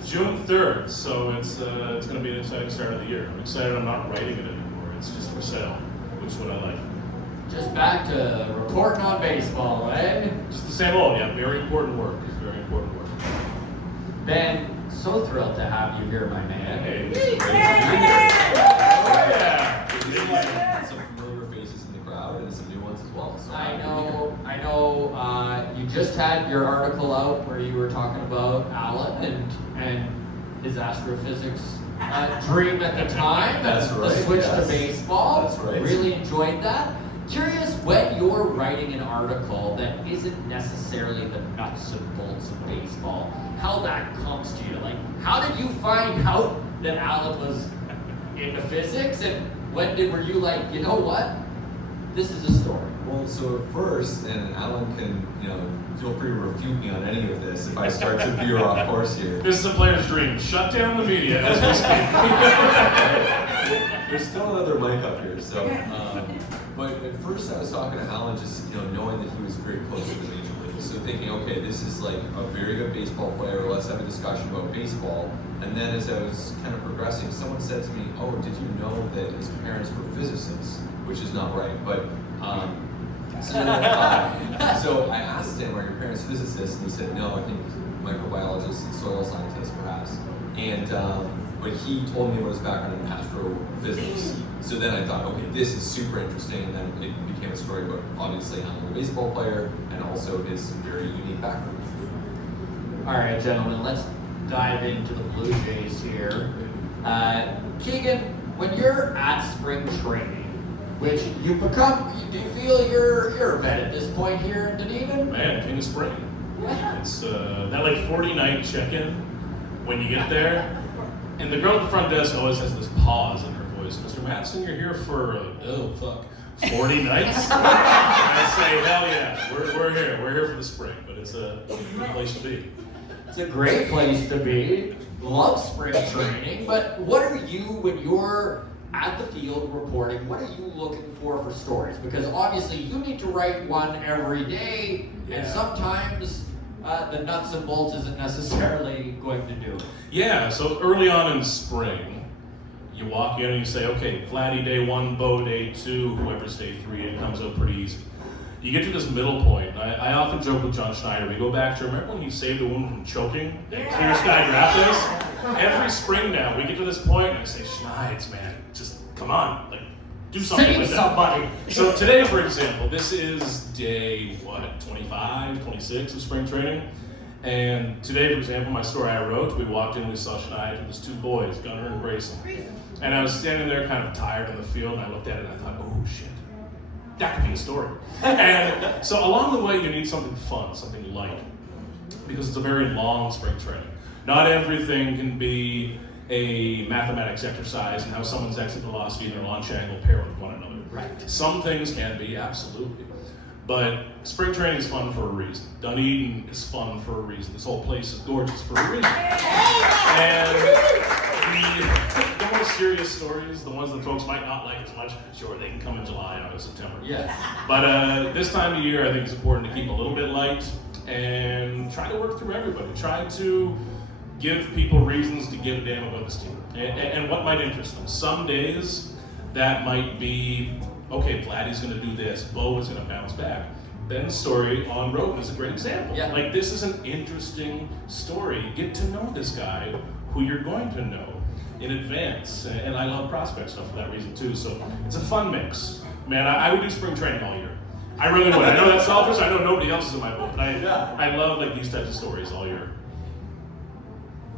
June 3rd, so it's going to be an exciting start of the year. I'm excited I'm not writing it anymore. It's just for sale, which is what I like. Just back to reporting on baseball, right? Just the same old, yeah. Very important work. Very important work. Ben, so thrilled to have you here, my man. Hey, this is great to be here. Oh, yeah. Some familiar faces in the crowd and some new ones as well. So I know. You just had your article out where you were talking about Alan and his astrophysics dream at the time. That's right. The switch yes. to baseball. That's right. Really enjoyed that. Curious, when you're writing an article that isn't necessarily the nuts and bolts of baseball, how that comes to you. Like, how did you find out that Alan was into physics, and were you like, you know what? This is a story. Well, so at first, and Alan can, feel free to refute me on any of this if I start to veer off course here. This is a player's dream. Shut down the media as we speak. There's still another mic up here, so. But at first I was talking to Alan just, knowing that he was very close to the major leagues. So thinking, okay, this is like a very good baseball player, let's have a discussion about baseball. And then as I was kind of progressing, someone said to me, oh, did you know that his parents were physicists? Which is not right, but, so I asked him, are your parents physicists? And he said, no, I think microbiologists and soil scientists perhaps. And but he told me about his background in astrophysics. So then I thought, okay, this is super interesting, and then it became a story about obviously how I'm a baseball player and also his very unique background. All right, gentlemen, let's dive into the Blue Jays here. Keegan, when you're at spring training, which you become, do you feel you're a vet at this point here in Dunedin? Man, king of spring. Yeah. It's that like 40-night check-in when you get there, and the girl at the front desk always has this pause in her voice. Mr. Matheson, you're here for 40 nights? And I say, hell yeah, we're here. We're here for the spring, but it's a good place to be. It's a great place to be. Love spring training, but what are you, when you're at the field reporting, what are you looking for stories? Because obviously you need to write one every day, and Yeah. sometimes the nuts and bolts isn't necessarily going to do it. Yeah, so early on in spring, you walk in and you say, okay, Vladdy day 1, Bo day 2, whoever's day 3, it comes out pretty easy. You get to this middle point. I often joke with John Schneider. We go back to, remember when he saved a woman from choking? That clear sky draft is? Every spring now, we get to this point and I say, Schneids, man, just come on, like, do something Save with that. somebody. So today, for example, this is day, 25, 26 of spring training. And today, for example, my story I wrote, we walked in, we saw Schneider with his 2 boys, Gunnar and Grayson. And I was standing there kind of tired in the field, and I looked at it and I thought, oh shit, that could be a story. And so along the way, you need something fun, something light, because it's a very long spring training. Not everything can be a mathematics exercise and how someone's exit velocity and their launch angle pair with one another. Right. Some things can be, absolutely. But spring training is fun for a reason. Dunedin is fun for a reason. This whole place is gorgeous for a reason. And the more serious stories, the ones that folks might not like as much, sure, they can come in July, August, September. Yes. But this time of year, I think it's important to keep a little bit light and try to work through everybody. Try to give people reasons to give a damn about this team and what might interest them. Some days that might be, okay, Vladdy's going to do this, Bo is going to bounce back. Ben's story on Roden is a great example. Yeah. Like, this is an interesting story. Get to know this guy who you're going to know in advance. And I love prospect stuff for that reason too. So it's a fun mix. Man, I would do spring training all year. I really would. I know that's selfish. I know nobody else is in my boat, but I love like these types of stories all year.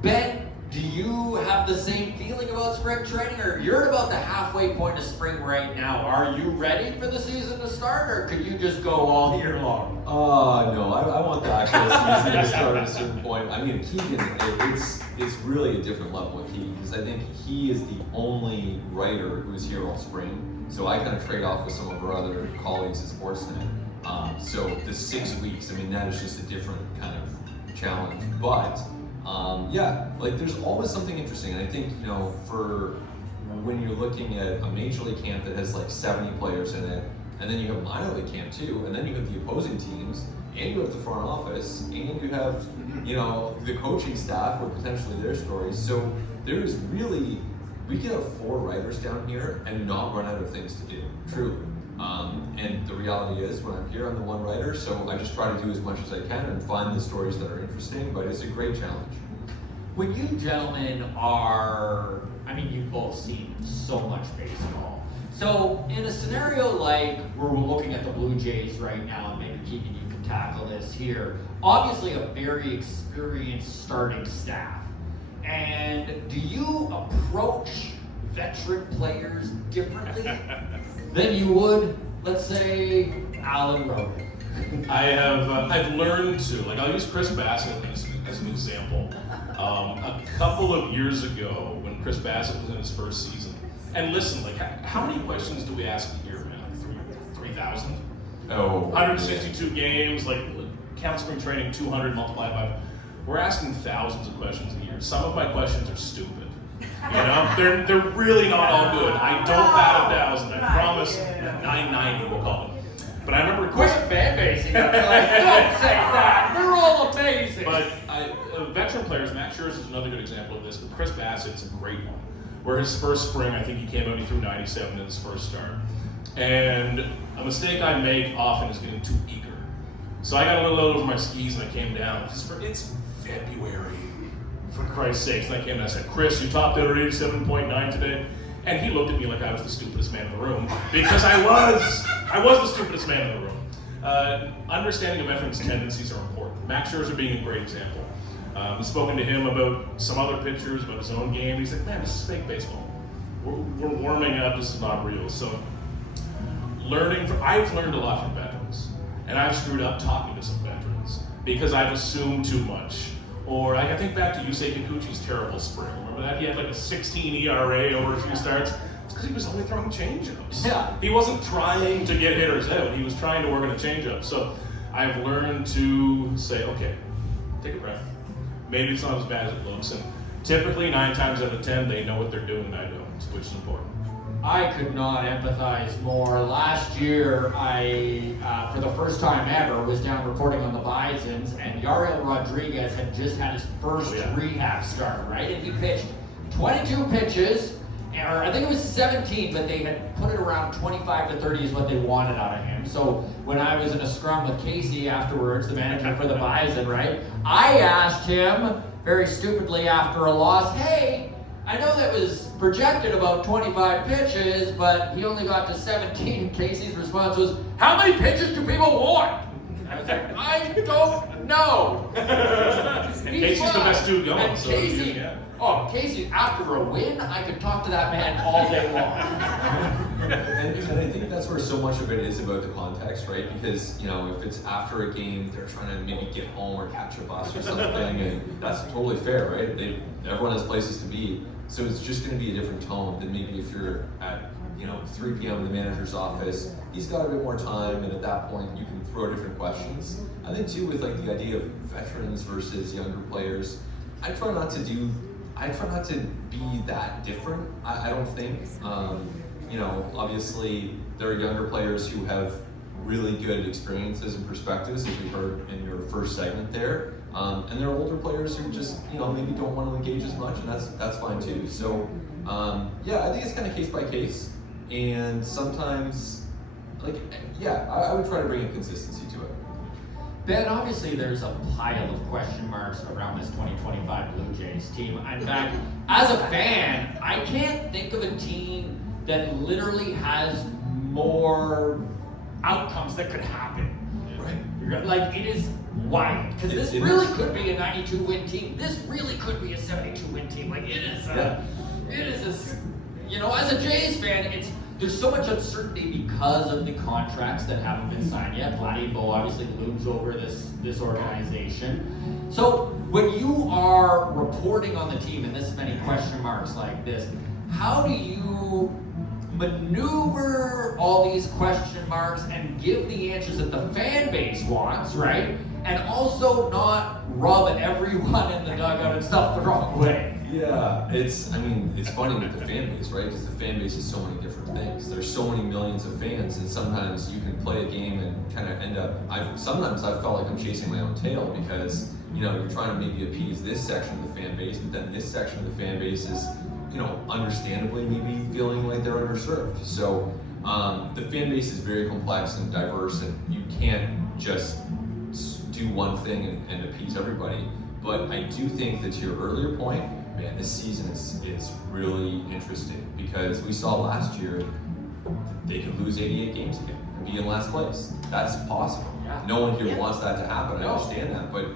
Ben, do you have the same feeling about spring training, or you're at about the halfway point of spring right now? Are you ready for the season to start, or could you just go all year long? No, I want the actual season to start at a certain point. I mean, Keegan, it's really a different level with Keegan, because I think he is the only writer who's here all spring. So I kind of trade off with some of our other colleagues at Sportsnet. So the 6 weeks, I mean, that is just a different kind of challenge. But yeah, like there's always something interesting. And I think, you know, for when you're looking at a major league camp that has like 70 players in it, and then you have minor league camp too, and then you have the opposing teams, and you have the front office, and you have, you know, the coaching staff with potentially their stories. So there's really, we could have 4 writers down here and not run out of things to do, truly. And the reality is, when I'm here, I'm the one writer, so I just try to do as much as I can and find the stories that are interesting, but it's a great challenge. When you gentlemen are, I mean, you've both seen so much baseball. So in a scenario like where we're looking at the Blue Jays right now, and maybe Keegan, you can tackle this here, obviously a very experienced starting staff. And do you approach veteran players differently than you would, let's say, Alan Roden? I've learned to, like, I'll use Chris Bassett as an example. A couple of years ago, when Chris Bassett was in his first season, and listen, like, how many questions do we ask a year, man? 3,000? Oh. 162 games, like, count spring training, 200 multiplied by, we're asking thousands of questions a year. Some of my questions are stupid. You know, they're really not all good. I don't bat 1,000. I promise. 990, we'll call it. But I remember Quit fan basing. Like, don't say that. They're all amazing. But veteran players, Matt Scherzer is another good example of this, but Chris Bassett's a great one. Where his first spring, I think he came out and he threw 97 in his first start. And a mistake I make often is getting too eager. So I got a little over my skis and I came down. It's February. for Christ's sakes. And I came and I said, Chris, you topped out at 87.9 today. And he looked at me like I was the stupidest man in the room, because I was the stupidest man in the room. Understanding a veteran's tendencies are important. Max Scherzer being a great example. I've spoken to him about some other pitchers, about his own game. He's like, man, this is fake baseball. We're warming up, this is not real. So I've learned a lot from veterans, and I've screwed up talking to some veterans because I've assumed too much. Or I think back to Yusei Kikuchi's terrible spring. Remember that? He had like a 16 ERA over a few starts. It's because he was only throwing changeups. Yeah. He wasn't trying to get hitters out. He was trying to work on a changeup. So I've learned to say, okay, take a breath. Maybe it's not as bad as it looks. And typically 9 times out of 10, they know what they're doing and I don't, which is important. I could not empathize more. Last year, I, for the first time ever, was down reporting on the Bisons, and Yariel Rodriguez had just had his first rehab start, right? And he pitched 22 pitches, or I think it was 17, but they had put it around 25 to 30 is what they wanted out of him. So when I was in a scrum with Casey afterwards, the manager for the Bison, right? I asked him, very stupidly after a loss, hey, I know that was projected about 25 pitches, but he only got to 17. Casey's response was, how many pitches do people want? I was like, I don't know. And Casey's the best dude going. And So Casey, yeah. Casey, after a win, I could talk to that man all day long. And I think that's where so much of it is about the context, right? Because, if it's after a game, they're trying to maybe get home or catch a bus or something, and that's totally fair, right? Everyone has places to be. So it's just going to be a different tone than maybe if you're at 3 p.m. in the manager's office. He's got a bit more time, and at that point you can throw different questions. I think too with like the idea of veterans versus younger players, I try not to be that different. I don't think. Obviously there are younger players who have really good experiences and perspectives, as we heard in your first segment there. And there are older players who just, maybe don't want to engage as much, and that's fine too. So, I think it's kind of case by case, and sometimes, I would try to bring a consistency to it. Ben, obviously there's a pile of question marks around this 2025 Blue Jays team. In fact, as a fan, I can't think of a team that literally has more outcomes that could happen. Right? Like, it is wild, because this really could be a 92-win team. This really could be a 72-win team. Like, it is as a Jays fan, there's so much uncertainty because of the contracts that haven't been signed yet. Vladdy and Bo obviously looms over this organization. So when you are reporting on the team and this many question marks like this, how do you maneuver all these question marks and give the answers that the fan base wants, right? And also not rub everyone in the dugout and stuff the wrong way. Yeah, it's funny with the fan base, right? Because the fan base is so many different things. There's so many millions of fans, and sometimes you can play a game and kind of end up. Sometimes I've felt like I'm chasing my own tail because you're trying to maybe appease this section of the fan base, but then this section of the fan base is, understandably maybe feeling like they're underserved. So the fan base is very complex and diverse, and you can't just do one thing and appease everybody. But I do think that to your earlier point, man, this season is really interesting because we saw last year they could lose 88 games again and be in last place. That's possible. Yeah. No one here wants that to happen. I understand that, but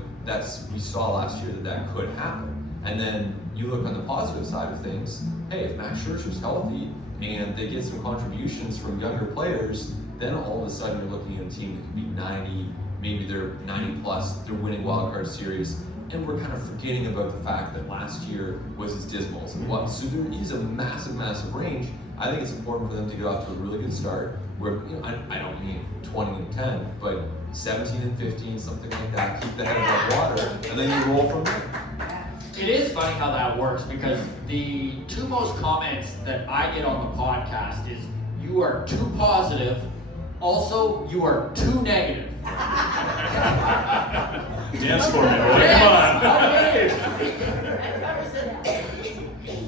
we saw last year that could happen. And then you look on the positive side of things. Hey, if Max Scherzer's healthy and they get some contributions from younger players, then all of a sudden you're looking at a team that could be 90, maybe they're 90 plus. They're winning wild card series. And we're kind of forgetting about the fact that last year was as dismal as it was. So there is a massive, massive range. I think it's important for them to get off to a really good start. Where I don't mean 20 and 10, but 17 and 15, something like that. Keep the head above water, and then you roll from there. It is funny how that works, because the two most comments that I get on the podcast is, you are too positive, also you are too negative. Dance for me, boy. Come on.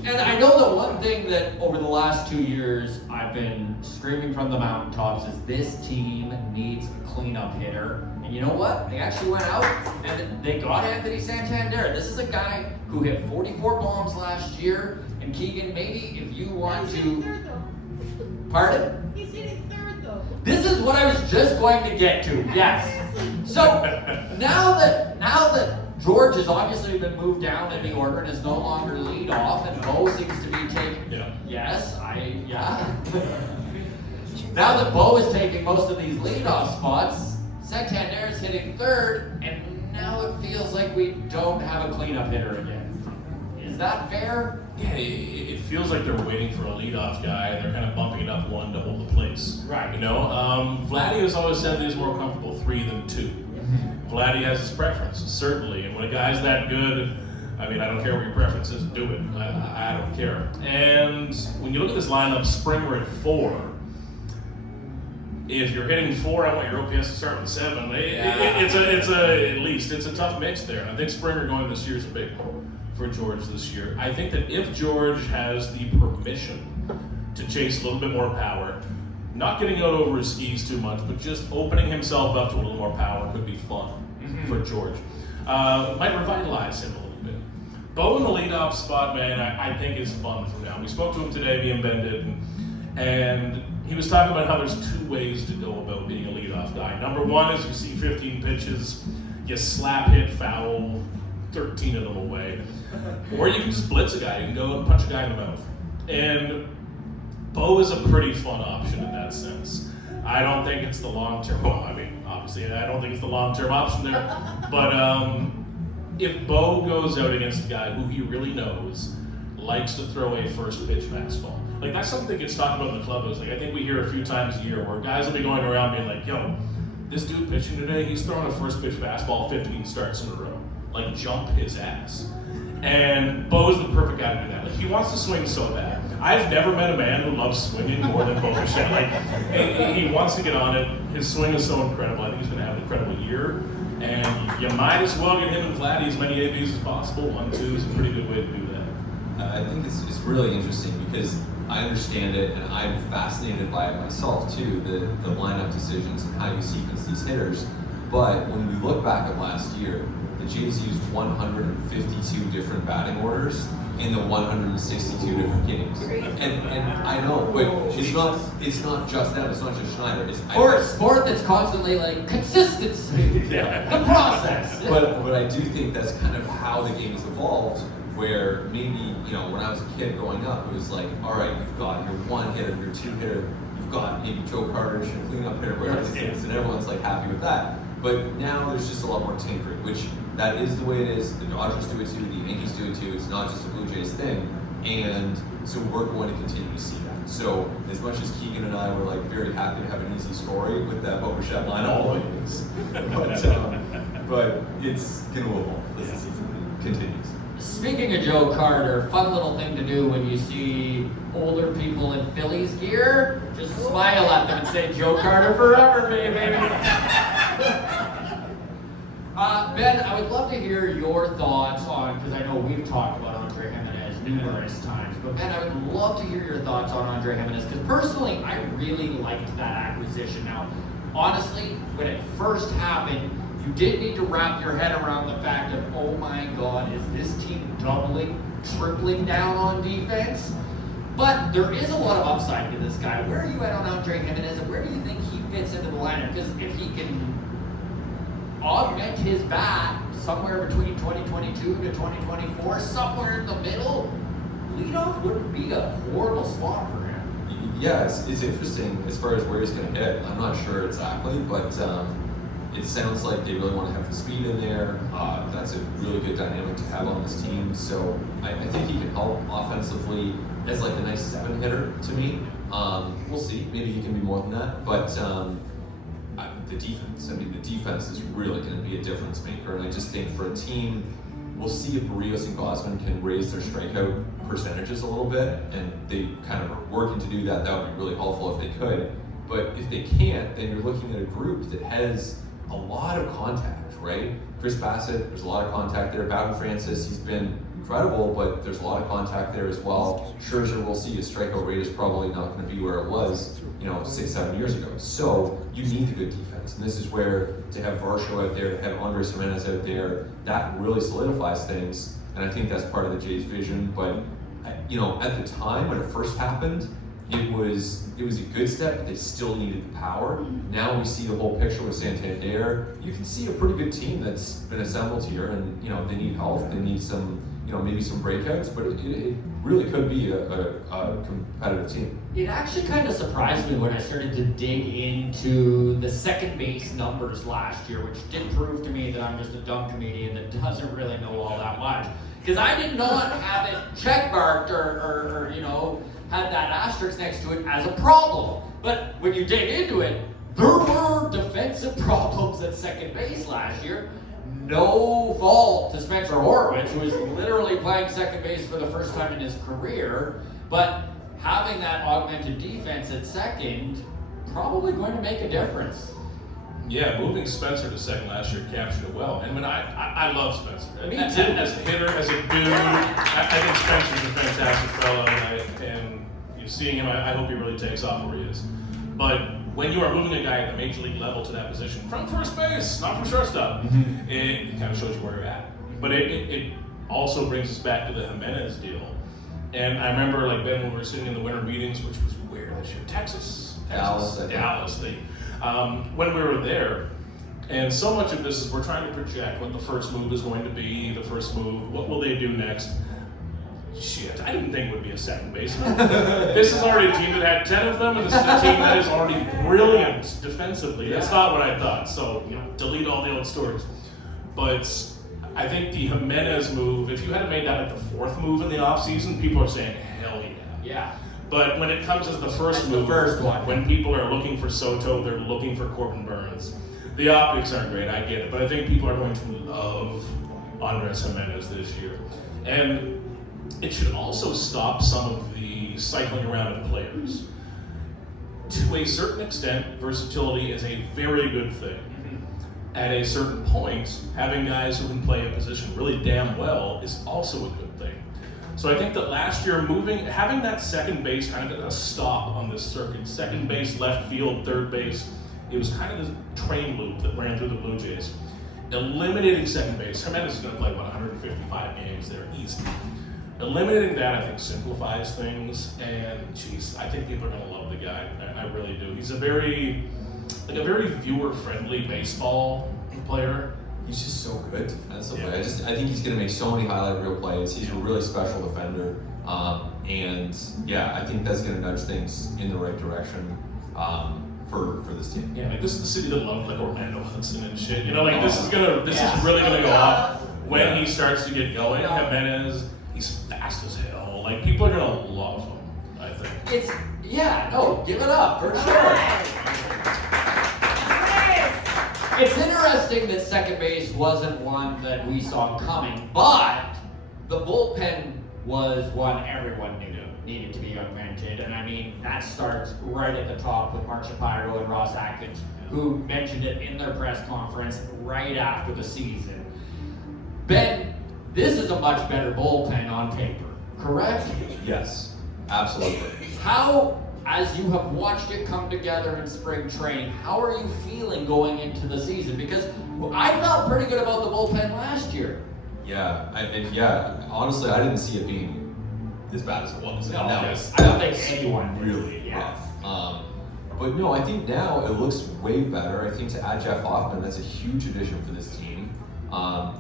And I know that one thing that over the last 2 years I've been screaming from the mountaintops is this team needs a cleanup hitter. And you know what? They actually went out and they got Anthony Santander. This is a guy who hit 44 bombs last year. And Keegan, maybe if you want to... Pardon? He's hitting third though. This is what I was just going to get to, yes. So, now that George has obviously been moved down in the order and is no longer lead off, and Bo seems to be taking... Yeah. Yes, Now that Bo is taking most of these leadoff spots, Santander is hitting third, and now it feels like we don't have a cleanup hitter again. Is that fair? Yeah, it feels like they're waiting for a leadoff guy, and they're kind of bumping it up one to hold the place. Right. You know, Vladdy has always said that he's more comfortable 3 than 2. Vladdy has his preferences, certainly, and when a guy's that good, I mean, I don't care what your preference is, do it. I don't care. And when you look at this lineup, Springer at 4. If you're hitting 4, I want your OPS to start with 7. It's a tough mix there. And I think Springer going this year is a big for George this year. I think that if George has the permission to chase a little bit more power, not getting out over his skis too much, but just opening himself up to a little more power could be fun for George. Might revitalize him a little bit. Bo in the leadoff spot, man, I think is fun for now. We spoke to him today, me and Ben did, and he was talking about how there's 2 ways to go about being a leadoff guy. Number 1 is you see 15 pitches, you slap hit, foul 13 of them away. Or you can just blitz a guy, you can go and punch a guy in the mouth. And Bo is a pretty fun option in that sense. I don't think it's the long-term, well, I mean, obviously, I don't think it's the long-term option there. But if Bo goes out against a guy who he really knows likes to throw a first pitch fastball, like that's something that gets talked about in the club. Like I think we hear a few times a year where guys will be going around being like, yo, this dude pitching today, he's throwing a first pitch fastball 15 starts in a row. Like jump his ass. And Bo's the perfect guy to do that. Like he wants to swing so bad. I've never met a man who loves swinging more than Bo Bichette. Like he wants to get on it. His swing is so incredible. I think he's going to have an incredible year. And you might as well get him and Vladdy as many ABs as possible. 1-2 is a pretty good way to do that. I think it's really interesting because I understand it and I'm fascinated by it myself too, the lineup decisions and how you sequence these hitters. But when we look back at last year, the Jays used 152 different batting orders in the 162 different games. And I know, but it's not just them, it's not just Schneider. For a sport that's constantly like consistency, the process. But I do think that's kind of how the game has evolved, where maybe, when I was a kid growing up, it was like, all right, you've got your 1 hitter, your 2 hitter, you've got maybe Joe Carter, your cleanup hitter, whatever it is, and everyone's like happy with that. But now there's just a lot more tinkering, which that is the way it is. The Dodgers do it too, the Yankees do it too. It's not just a Blue Jays thing. And so we're going to continue to see that. So as much as Keegan and I were like very happy to have an easy story with that Bo Bichette lineup, always. But it's going to evolve as the season continues. Speaking of Joe Carter, fun little thing to do when you see older people in Phillies gear, just smile at them and say, Joe Carter forever, baby. Ben, I would love to hear your thoughts on, because I know we've talked about Andre Jimenez numerous times, but Ben, I would love to hear your thoughts on Andre Jimenez, because personally, I really liked that acquisition. Now, honestly, when it first happened, you did need to wrap your head around the fact of, oh my God, is this team doubling, tripling down on defense? But there is a lot of upside to this guy. Where are you at on Andre Jimenez, and where do you think he fits into the lineup? Because if he can augment his bat somewhere between 2022 to 2024, somewhere in the middle, leadoff wouldn't be a horrible spot for him. Yeah, it's interesting as far as where he's going to hit. I'm not sure exactly, but it sounds like they really want to have the speed in there. That's a really good dynamic to have on this team. So I think he can help offensively as like a nice 7 hitter to me. We'll see. Maybe he can be more than that. But the defense. I mean, the defense is really going to be a difference maker. And I just think for a team, we'll see if Barrios and Gosman can raise their strikeout percentages a little bit. And they kind of are working to do that. That would be really helpful if they could. But if they can't, then you're looking at a group that has a lot of contact, right? Chris Bassett, there's a lot of contact there. Bowden Francis, he's been incredible, but there's a lot of contact there as well. Scherzer, we'll see his strikeout rate is probably not going to be where it was, 6-7 years ago. So you need the good defense, and this is where to have Varsho out there, to have Andres Jimenez out there, that really solidifies things. And I think that's part of the Jays' vision. But at the time when it first happened, it was a good step, but they still needed the power. Now we see the whole picture with Santander. You can see a pretty good team that's been assembled here, and they need help. They need some, maybe some breakouts, but it really could be a competitive team. It actually kind of surprised me when I started to dig into the second base numbers last year, which did prove to me that I'm just a dumb comedian that doesn't really know all that much. Because I did not have it checkmarked or had that asterisk next to it as a problem. But when you dig into it, there were defensive problems at second base last year. No fault to Spencer Horwitz, who was literally playing second base for the first time in his career. But having that augmented defense at second, probably going to make a difference. Yeah, moving Spencer to second last year captured it well. And I love Spencer. Me As too. a hitter, as a dude, I think Spencer's a fantastic fellow, and seeing him, I hope he really takes off where he is. But when you are moving a guy at the major league level to that position, from first base, not from shortstop, it kind of shows you where you're at. But it also brings us back to the Jimenez deal. And I remember, Ben, when we were sitting in the winter meetings, which was where this year? Dallas. When we were there, and so much of this is we're trying to project what the first move is going to be, what will they do next? Shit, I didn't think it would be a second baseman. This is already a team that had 10 of them, and this is a team that is already brilliant defensively. That's not what I thought, so delete all the old stories. But I think the Jimenez move, if you had made that like the fourth move in the offseason, people are saying, hell yeah. Yeah. But when it comes as the first move, the first one. when people are looking for Soto, they're looking for Corbin Burns. The optics aren't great, I get it, but I think people are going to love Andres Jimenez this year. And it should also stop some of the cycling around of players. To a certain extent, versatility is a very good thing. At a certain point, having guys who can play a position really damn well is also a good thing. So I think that last year having that second base kind of a stop on this circuit, second base, left field, third base, it was kind of this train loop that ran through the Blue Jays. Eliminating second base, Jimenez is going to play about 155 games there, easy. Eliminating that, I think, simplifies things, and I think people are going to love the guy. I really do. He's a very viewer-friendly baseball player. He's just so good defensively. Yeah. I think he's going to make so many highlight reel plays. He's a really special defender, and I think that's going to nudge things in the right direction for this team. Yeah, this is the city that loved Orlando Hudson and shit. This is really gonna go off when he starts to get going. Jimenez, he's fast as hell. People are gonna love him. I think. Give it up for sure. It's interesting that second base wasn't one that we saw coming, but the bullpen was one everyone needed to be augmented, and I mean that starts right at the top with Mark Shapiro and Ross Atkins, who mentioned it in their press conference right after the season. Ben, this is a much better bullpen on paper, correct? Yes, absolutely. How, as you have watched it come together in spring training, how are you feeling going into the season? Because I felt pretty good about the bullpen last year. Honestly, I didn't see it being as bad as it was. No, I don't think anyone really rough. But no, I think now it looks way better. I think to add Jeff Hoffman, that's a huge addition for this team.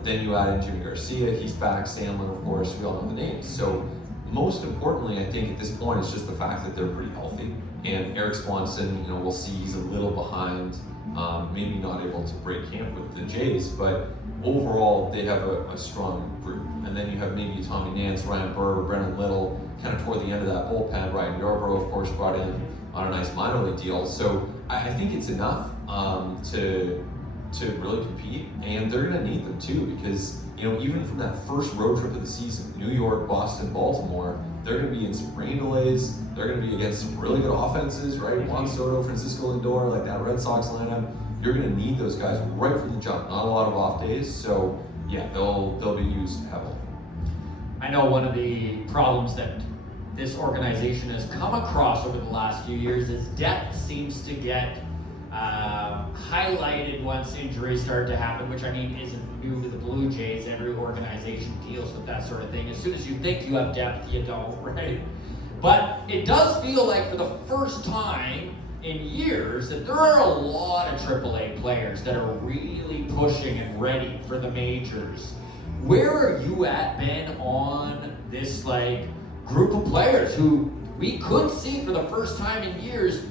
Then you add in Jimmy Garcia, he's back, Sandlin, of course, we all know the names. So most importantly, I think at this point, it's just the fact that they're pretty healthy. And Eric Swanson, we'll see he's a little behind, maybe not able to break camp with the Jays, but overall, they have a strong group. And then you have maybe Tommy Nance, Ryan Burr, Brennan Little, kind of toward the end of that bullpen. Ryan Yarbrough, of course, brought in on a nice minor league deal. So I think it's enough to really compete. And they're going to need them too, because even from that first road trip of the season, New York, Boston, Baltimore, they're going to be in some rain delays. They're going to be against some really good offenses, right? Juan Soto, Francisco Lindor, like that Red Sox lineup. You're going to need those guys right from the jump. Not a lot of off days, so they'll be used heavily. I know one of the problems that this organization has come across over the last few years is depth seems to get highlighted once injuries start to happen, which I mean isn't new to the Blue Jays. Every organization deals with that sort of thing. As soon as you think you have depth, you don't, right? But it does feel like for the first time in years that there are a lot of AAA players that are really pushing and ready for the majors. Where are you at, Ben, on this like group of players who we could see for the first time in years,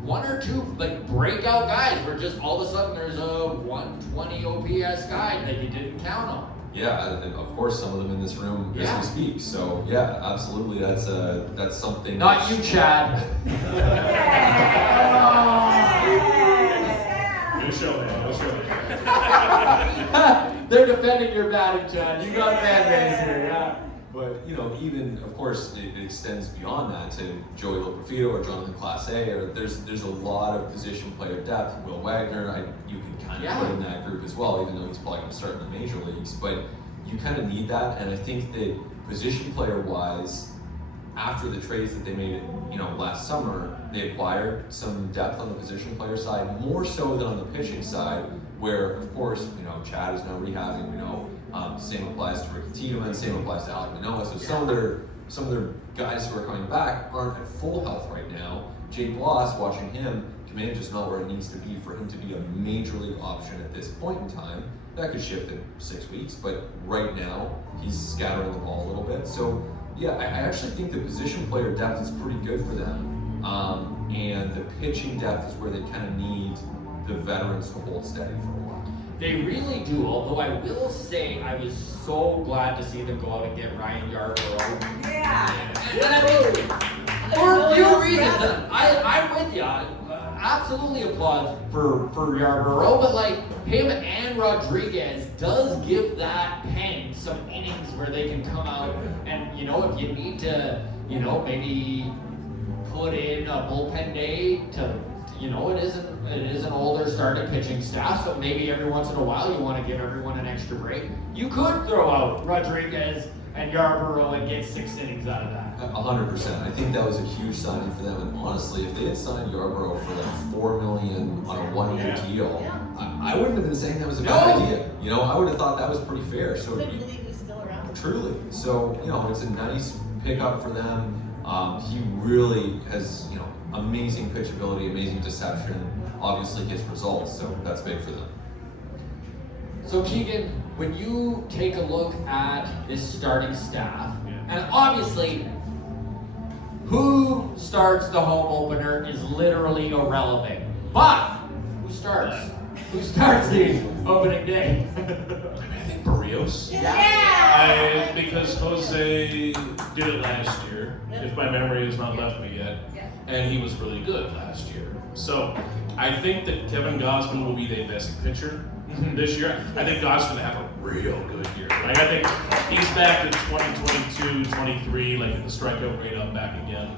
one or two like breakout guys where just all of a sudden there's a 120 OPS guy that you didn't count on? Yeah, and of course some of them in this room as we speak. So yeah, absolutely, that's something. Not you, Chad. No show, man. No show. They're defending your batting, Chad. You got fan base here, yeah. But you know, even of course, it extends beyond that to Joey Loperfido or Jonathan Clase. Or there's a lot of position player depth. Will Wagner, you can kind of put in that group as well, even though he's probably going to start in the major leagues. But you kind of need that, and I think that position player wise, after the trades that they made, last summer, they acquired some depth on the position player side, more so than on the pitching side, where of course, Chad is now rehabbing. Same applies to Ricky Tiedemann, same applies to Alec Manoah. So some of their guys who are coming back aren't at full health right now. Jake Bloss, watching him, command just not where it needs to be for him to be a major league option at this point in time. That could shift in 6 weeks, but right now he's scattering the ball a little bit. So yeah, I actually think the position player depth is pretty good for them, and the pitching depth is where they kind of need the veterans to hold steady for a while. They really do, although I will say I was so glad to see them go out and get Ryan Yarborough. For a few reasons. I'm with you. Absolutely applaud for Yarborough, but like him and Rodriguez does give that pen some innings where they can come out and, if you need to, maybe put in a bullpen day to it is an older starting pitching staff, so maybe every once in a while you want to give everyone an extra break. You could throw out Rodriguez and Yarborough and get 6 innings out of that. 100%. I think that was a huge signing for them. And honestly, if they had signed Yarborough for like $4 million on a 1-year deal, I wouldn't have been saying that was a bad idea. I would have thought that was pretty fair. So truly, so it's a nice pickup for them. He really has amazing pitchability, amazing deception. Obviously gets results, so that's big for them. So Keegan, when you take a look at this starting staff, and obviously who starts the home opener is literally irrelevant, but who starts? Who starts the opening day? I think Barrios. Because Jose did it last year, if my memory has not left me yet, and he was really good last year. So I think that Kevin Gausman will be their best pitcher this year. I think Gausman's going to have a real good year. Like, I think he's back in 2022, 23, like the strikeout rate up back again.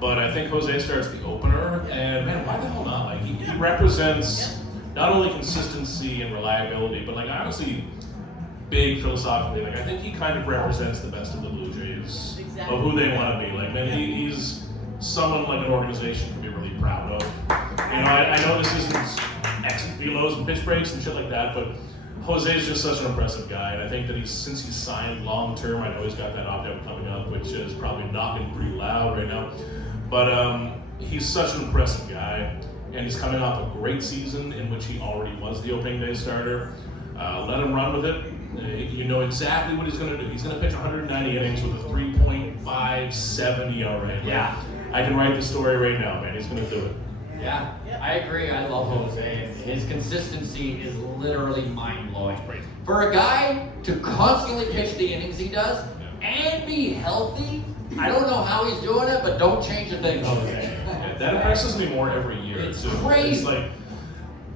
But I think Jose starts the opener, and man, why the hell not? Like, he represents not only consistency and reliability, but like honestly, big philosophically, like I think he kind of represents the best of the Blue Jays of who they want to be. Like, man, he's someone like an organization can be really proud of. I know this isn't X and velos and pitch breaks and shit like that, but Jose is just such an impressive guy, and I think that since he's signed long term, I know he's got that opt-out coming up, which is probably knocking pretty loud right now, but he's such an impressive guy, and he's coming off a great season in which he already was the opening day starter. Let him run with it. You know exactly what he's going to do. He's going to pitch 190 innings with a 3.57 ERA. Yeah. I can write the story right now, man. He's going to do it. Yeah, I agree. I love Jose. His consistency is literally mind-blowing. For a guy to constantly pitch the innings he does and be healthy, I don't know how he's doing it, but don't change a thing, Jose. That impresses me more every year. It's crazy. It's like,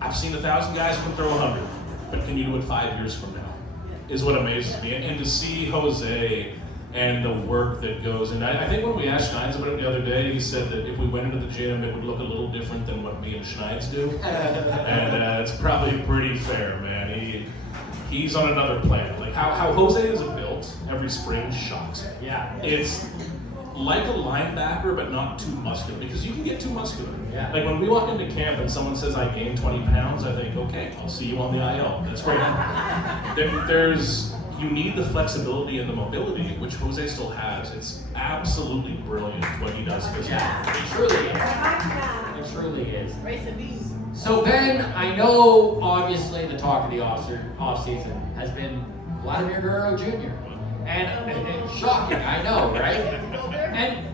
I've seen 1,000 guys who can throw 100, but can you do it 5 years from now? Is what amazes me. And to see Jose and the work that goes, and I think when we asked Schneids about it the other day, he said that if we went into the gym, it would look a little different than what me and Schneids do. And it's probably pretty fair, man. He's on another planet. Like how Jose is built built every spring shocks me. Yeah. It's like a linebacker, but not too muscular, because you can get too muscular. Yeah. Like when we walk into camp and someone says I gained 20 pounds, I think, okay, I'll see you on the IL. That's great. You need the flexibility and the mobility, which Jose still has. It's absolutely brilliant what he does physically. Yeah, it truly is. It truly is. So Ben, I know obviously the talk of the off-season has been Vladimir Guerrero Jr. And shocking, I know, right? And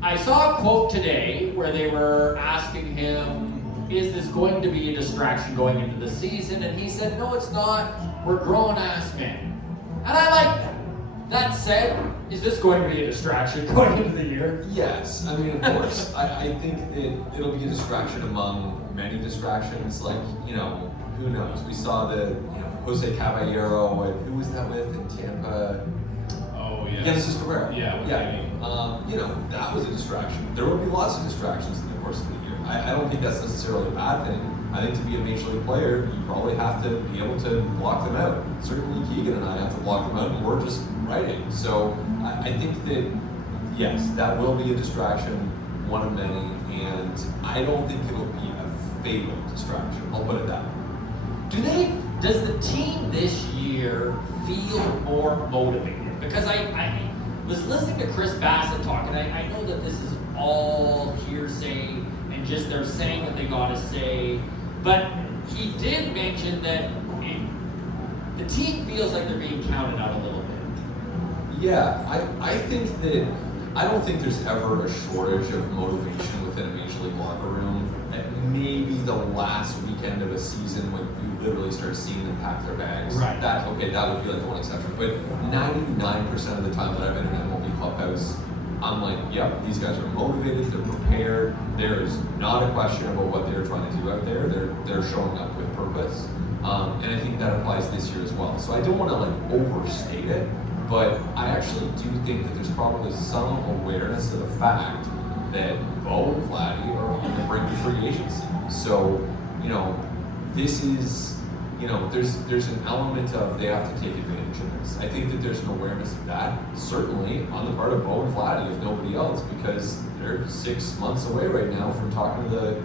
I saw a quote today where they were asking him, is this going to be a distraction going into the season? And he said, no, it's not. We're grown-ass men. And I like that. That said, is this going to be a distraction going into the year? Yes, I mean, of course. I think it'll be a distraction among many distractions. Like, who knows? We saw the, Jose Caballero, and who was that with in Tampa? Oh, yes. Genesis Cabrera. Yeah, that was a distraction. There will be lots of distractions in the course of the year. I don't think that's necessarily a bad thing. I think to be a major league player, you probably have to be able to block them out. Certainly Keegan and I have to block them out, and we're just writing. So I think that, yes, that will be a distraction, one of many, and I don't think it'll be a fatal distraction. I'll put it that way. Does the team this year feel more motivated? Because I was listening to Chris Bassett talk, and I know that this is all hearsay and just they're saying what they gotta say, but he did mention that the team feels like they're being counted out a little bit. Yeah, I think that I don't think there's ever a shortage of motivation within a major league locker room. Maybe the last weekend of a season when you literally start seeing them pack their bags. Right. That would be like the one exception. But 99% of the time that I've been in an MLB clubhouse, I'm like, yep, these guys are motivated, they're prepared. There is not a question about what they're trying to do out there. They're showing up with purpose. And I think that applies this year as well. So I don't want to overstate it, but I actually do think that there's probably some awareness of the fact that Bo and Vladdy are on the brink of free agency. So, this is, there's an element of they have to take advantage of this. I think that there's an awareness of that, certainly on the part of Bo and Vladdy, if nobody else, because they're 6 months away right now from talking to the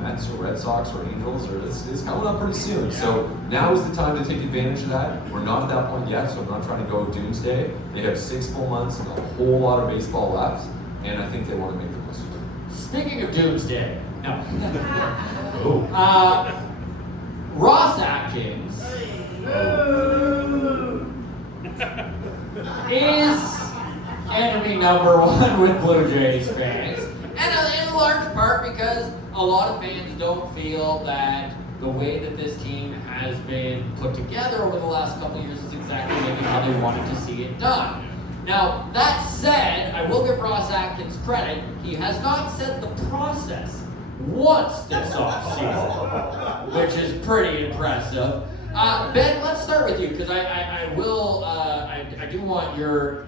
Mets or Red Sox or Angels, or it's coming up pretty soon. So now is the time to take advantage of that. We're not at that point yet, so I'm not trying to go doomsday. They have 6 full months and a whole lot of baseball left, and I think they want to make the most of it. Speaking of doomsday, no. Ross Atkins is enemy number one with Blue Jays fans, and in large part because a lot of fans don't feel that the way that this team has been put together over the last couple of years is exactly maybe how they wanted to see it done. Now, that said, I will give Ross Atkins credit. He has not said the process once this offseason, which is pretty impressive. Ben, let's start with you, because I do want your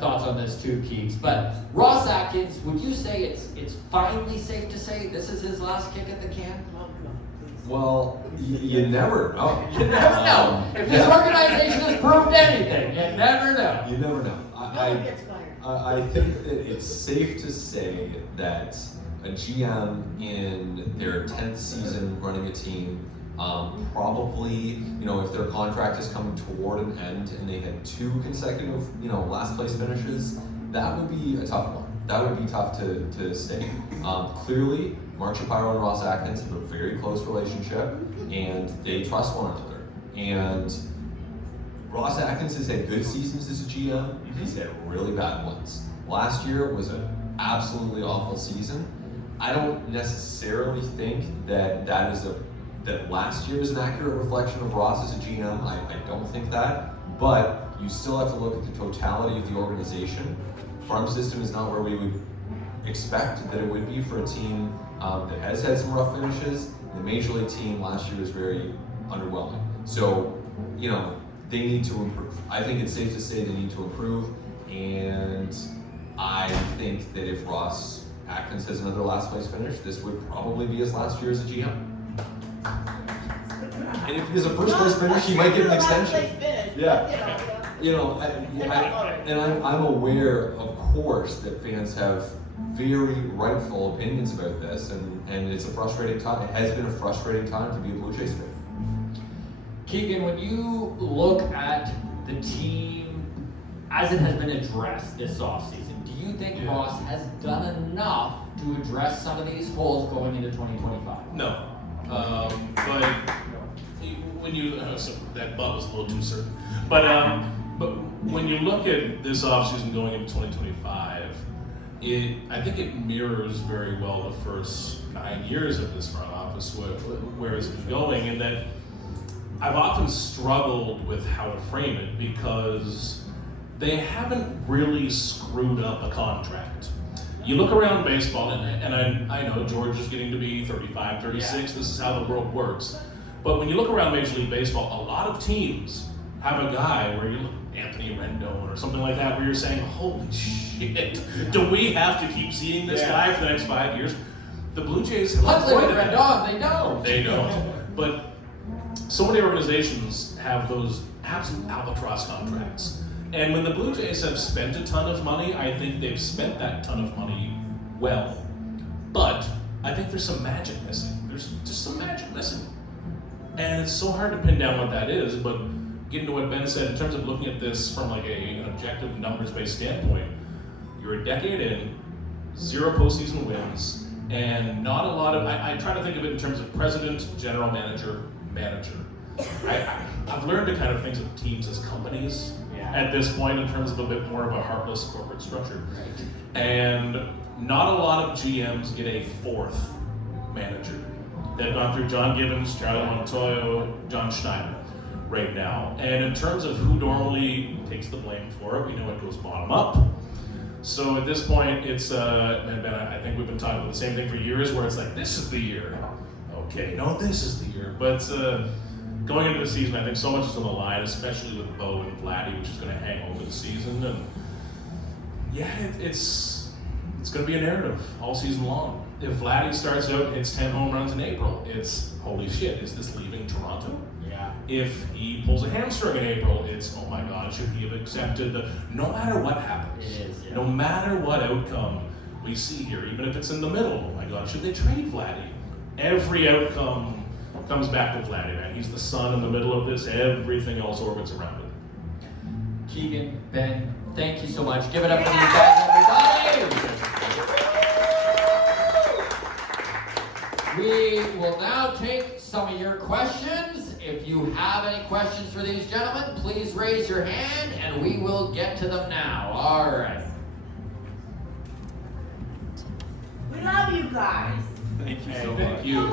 thoughts on this too, Keeks. But Ross Atkins, would you say it's finally safe to say this is his last kick at the can? Well, you never know. You never know. If this organization has proved anything, you never know. You never know. I think that it's safe to say that a GM in their 10th season running a team, probably, if their contract is coming toward an end and they had 2 consecutive, last place finishes, that would be a tough one. That would be tough to stay. Clearly, Mark Shapiro and Ross Atkins have a very close relationship, and they trust one another. And Ross Atkins has had good seasons as a GM. He's had really bad ones. Last year was an absolutely awful season. I don't necessarily think that last year is an accurate reflection of Ross as a GM. I don't think that, but you still have to look at the totality of the organization. Farm system is not where we would expect that it would be for a team that has had some rough finishes. The major league team last year was very underwhelming. So, they need to improve. I think it's safe to say they need to improve, and I think that if Ross Atkins has another last place finish, this would probably be his last year as a GM. And if he has a first place finish, he might get an extension. Yeah. you know, I'm aware, of course, that fans have very rightful opinions about this, and it's a frustrating time. It has been a frustrating time to be a Blue Jays fan. Keegan, when you look at the team as it has been addressed this offseason, do you think Ross has done enough to address some of these holes going into 2025? No. But when you, so that butt was a little too certain. But when you look at this offseason going into 2025, I think it mirrors very well the first 9 years of this front office, where it's been going, and that I've often struggled with how to frame it because they haven't really screwed up a contract. You look around baseball, and I know George is getting to be 35, 36, this is how the world works. But when you look around Major League Baseball, a lot of teams have a guy where you look Anthony Rendon or something like that, where you're saying, holy shit, do we have to keep seeing this guy for the next 5 years? The Blue Jays have avoided that. Rendon, they don't. They don't. But so many organizations have those absolute albatross contracts. And when the Blue Jays have spent a ton of money, I think they've spent that ton of money well. But I think there's some magic missing. There's just some magic missing. And it's so hard to pin down what that is, but getting to what Ben said, in terms of looking at this from like an objective numbers-based standpoint, you're a decade in, 0 postseason wins, and not a lot of, I try to think of it in terms of president, general manager, manager. I've learned to kind of think of teams as companies at this point in terms of a bit more of a heartless corporate structure. Right. And not a lot of GMs get a 4th manager. They've gone through John Gibbons, Charlie Montoyo, John Schneider right now. And in terms of who normally takes the blame for it, we know it goes bottom up. So at this point, it's, and Ben, I think we've been talking about the same thing for years, where it's like, this is the year. Okay, no, this is the year. But going into the season, I think so much is on the line, especially with Bo and Vladdy, which is going to hang over the season. And yeah, it's going to be a narrative all season long. If Vladdy starts out and hits 10 home runs in April, it's holy shit, is this leaving Toronto? Yeah. If he pulls a hamstring in April, it's oh my god, should he have accepted the, no matter what happens, no matter what outcome we see here, even if it's in the middle, oh my god, should they trade Vladdy? Every outcome comes back to Vladdy, man. He's the sun in the middle of this, everything else orbits around it. Keegan, Ben, thank you so much. Give it up for these guys, everybody! We will now take some of your questions. If you have any questions for these gentlemen, please raise your hand and we will get to them now. All right. We love you guys. Thank you so much. Thank you.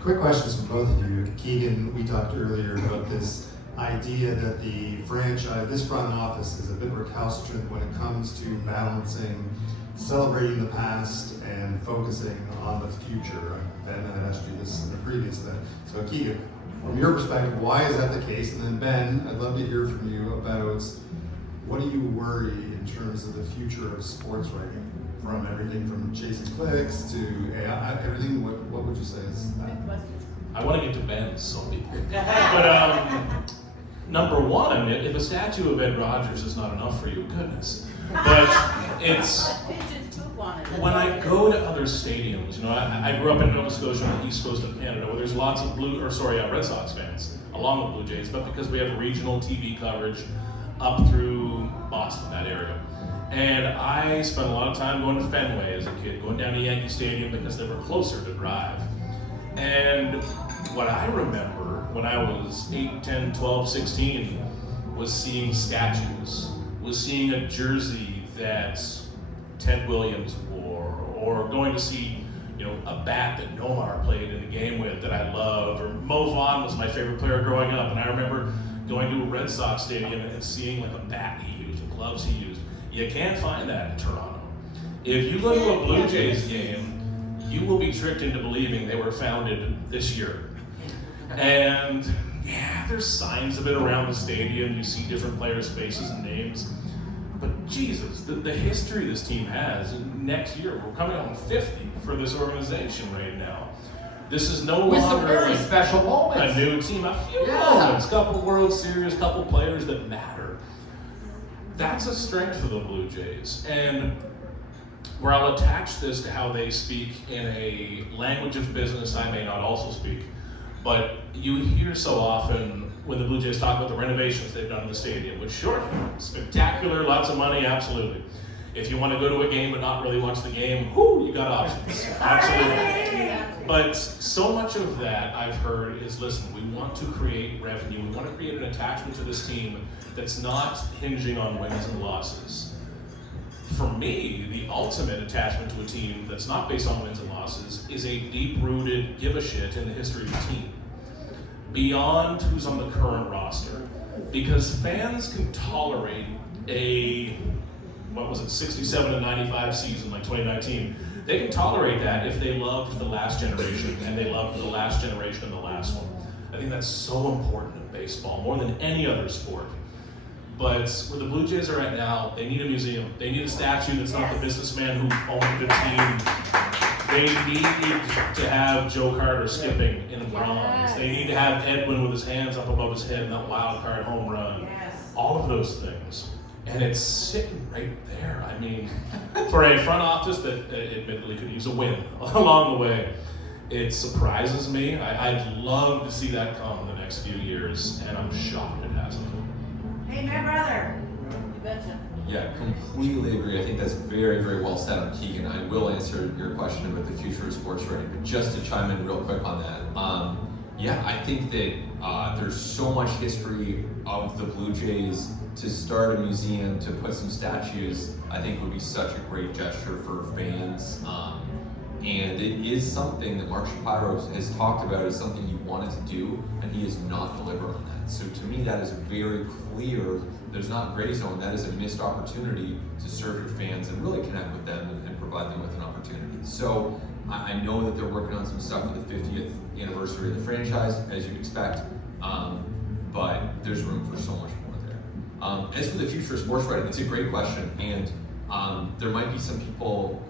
Quick questions from both of you. Keegan, we talked earlier about this idea that the franchise, this front office is a bit recalcitrant when it comes to balancing celebrating the past and focusing on the future. Ben, I asked you this in the previous event. So Keegan, from your perspective, why is that the case? And then Ben, I'd love to hear from you about what do you worry in terms of the future of sports writing? From everything from chasing clicks to AI, everything, what would you say is that? I want to get to Ben's so but number one, if a statue of Ed Rogers is not enough for you, goodness. But it's, when I go to other stadiums, you know, I grew up in Nova Scotia on the east coast of Canada, where there's lots of Red Sox fans, along with Blue Jays, but because we have regional TV coverage up through Boston, that area. And I spent a lot of time going to Fenway as a kid, going down to Yankee Stadium because they were closer to drive. And what I remember when I was 8, 10, 12, 16 was seeing statues, was seeing a jersey that Ted Williams wore, or going to see, you know, a bat that Nomar played in a game with that I loved, or Mo Vaughn was my favorite player growing up, and I remember going to a Red Sox stadium and seeing like a bat he used, and gloves he used. You can't find that in Toronto. If you go to a Blue Jays game, you will be tricked into believing they were founded this year. And yeah, there's signs of it around the stadium. You see different players' faces and names. But Jesus, the history this team has, next year, we're coming on 50 for this organization right now. This is no With some longer very special moments. a new team. A few Yeah. moments, couple World Series, couple players that matter. That's a strength of the Blue Jays. And where I'll attach this to how they speak in a language of business I may not also speak, but you hear so often when the Blue Jays talk about the renovations they've done in the stadium, which sure, spectacular, lots of money, absolutely. If you want to go to a game but not really watch the game, whoo, you got options, absolutely. But so much of that I've heard is, listen, we want to create revenue, we want to create an attachment to this team that's not hinging on wins and losses. For me, the ultimate attachment to a team that's not based on wins and losses is a deep-rooted give a shit in the history of the team, beyond who's on the current roster. Because fans can tolerate a, 67 to 95 season like 2019. They can tolerate that if they loved the last generation and they loved the last generation and the last one. I think that's so important in baseball, more than any other sport. But where the Blue Jays are at now, they need a museum. They need a statue that's not the businessman who owned the team. They need to have Joe Carter skipping in bronze. They need to have Edwin with his hands up above his head in that wild card home run. All of those things. And it's sitting right there. I mean, for a front office that admittedly could use a win along the way, it surprises me. I'd love to see that come in the next few years, and I'm shocked it hasn't. Hey, my brother. You betcha. Yeah, completely agree. I think that's very, very well said on Keegan. I will answer your question about the future of sports writing, but just to chime in real quick on that. Yeah, I think that there's so much history of the Blue Jays. To start a museum, to put some statues, I think would be such a great gesture for fans. And it is something that Mark Shapiro has talked about as something he wanted to do, and he has not delivered on that. So to me, that is very clear. There's not gray zone. That is a missed opportunity to serve your fans and really connect with them and provide them with an opportunity. So I know that they're working on some stuff for the 50th anniversary of the franchise, as you'd expect, but there's room for so much more. As for the future of sports writing, it's a great question, and there might be some people,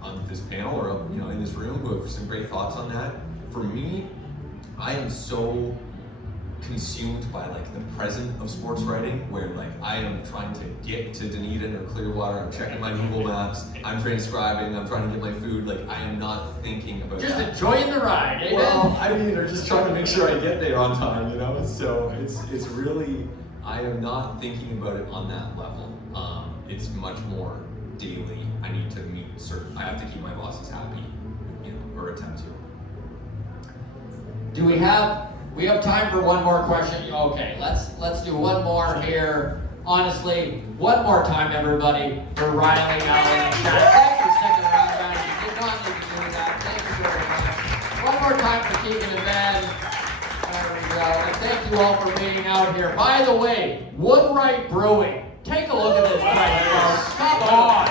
on this panel or in this room who have some great thoughts on that. For me, I am so consumed by the present of sports writing, where I am trying to get to Dunedin or Clearwater. I'm checking my Google Maps. I'm transcribing. I'm trying to get my food. I am not thinking about Just that. enjoying the ride, amen? Well, or just trying to make sure I get there on time, So it's really. I am not thinking about it on that level. It's much more daily. I need to meet I have to keep my bosses happy, or attempt to. We have time for one more question? Okay, let's do one more here. Honestly, one more time, everybody, for Riley, Allen, and Chad. Thanks for sticking around, guys. You did not need to do that. Thank you very much. One more time for Keegan and Ben. There we go. And thank you all for being out here. By the way, Woodwright Brewing. Take a look at this place, folks. Come on.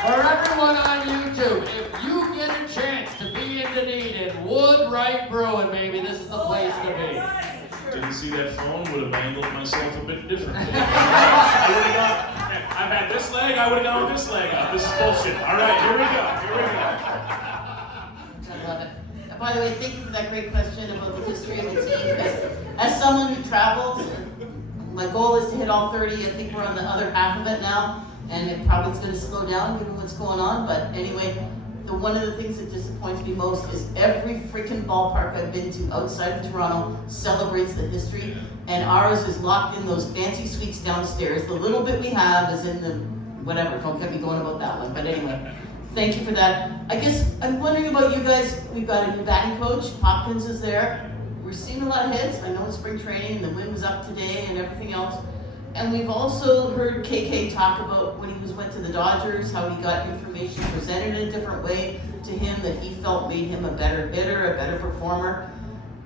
For everyone on YouTube, if you get a chance to be in Dunedin, Woodwright Brewing, baby, this is the place to be. Didn't see that phone, would have angled myself a bit differently. I would have gone, I've had this leg, I would have gone with this leg up. This is bullshit. All right, here we go. I love it. By the way, thank you for that great question about the history of the team. As someone who travels, my goal is to hit all 30. I think we're on the other half of it now, and it probably is going to slow down given what's going on. But anyway, one of the things that disappoints me most is every freaking ballpark I've been to outside of Toronto celebrates the history, and ours is locked in those fancy suites downstairs. The little bit we have is in the whatever. Don't get me going about that one. But anyway. Thank you for that. I guess I'm wondering about you guys. We've got a new batting coach. Hopkins is there. We're seeing a lot of hits. I know it's spring training and the wind was up today and everything else. And we've also heard KK talk about when he went to the Dodgers, how he got information presented in a different way to him that he felt made him a better hitter, a better performer.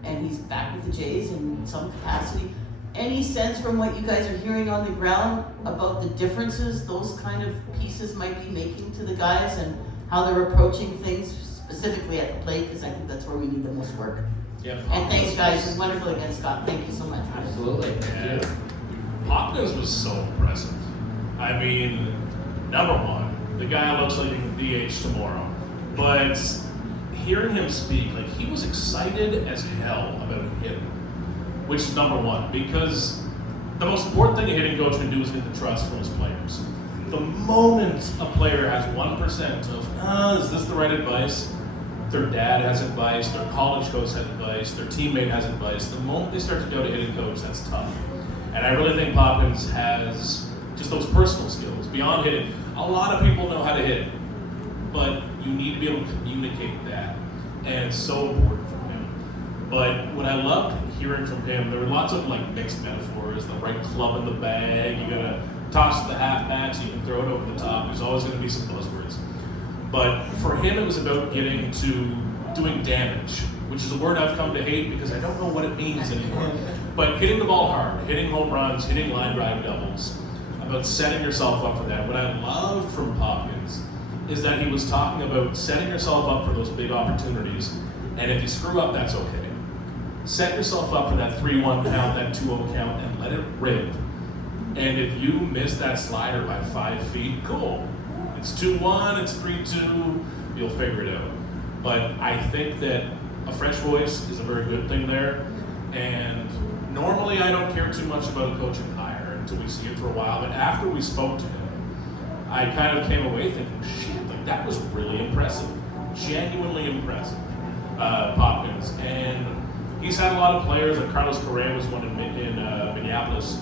And he's back with the Jays in some capacity. Any sense from what you guys are hearing on the ground about the differences those kind of pieces might be making to the guys and how they're approaching things specifically at the plate? Because I think that's where we need the most work. Yep. And thanks, guys. It's wonderful again, Scott. Thank you so much. Absolutely. Thank you. Hopkins was so impressive. I mean, number one, the guy looks like he can DH tomorrow, but hearing him speak, like he was excited as hell about hitting, which is number one, because the most important thing a hitting coach can do is get the trust from his players. The moment a player has 1% of, is this the right advice? Their dad has advice, their college coach has advice, their teammate has advice. The moment they start to go to hitting coach, that's tough. And I really think Poppins has just those personal skills beyond hitting. A lot of people know how to hit, but you need to be able to communicate that, and it's so important for him. But what I loved hearing from him, there were lots of like mixed metaphors, the right club in the bag, you gotta toss the halfback so you can throw it over the top. There's always gonna be some buzzwords. But for him, it was about getting to doing damage, which is a word I've come to hate because I don't know what it means anymore. But hitting the ball hard, hitting home runs, hitting line drive doubles, about setting yourself up for that. What I loved from Poppins is that he was talking about setting yourself up for those big opportunities, and if you screw up, that's okay. Set yourself up for that 3-1 count, that 2-0 count, and let it rip. And if you miss that slider by 5 feet, cool. It's 2-1, it's 3-2, you'll figure it out. But I think that a fresh voice is a very good thing there, and normally I don't care too much about a coaching hire until we see it for a while, but after we spoke to him, I kind of came away thinking, shit, like that was really impressive, genuinely impressive, Poppins. And he's had a lot of players, like Carlos Correa was one in Minneapolis,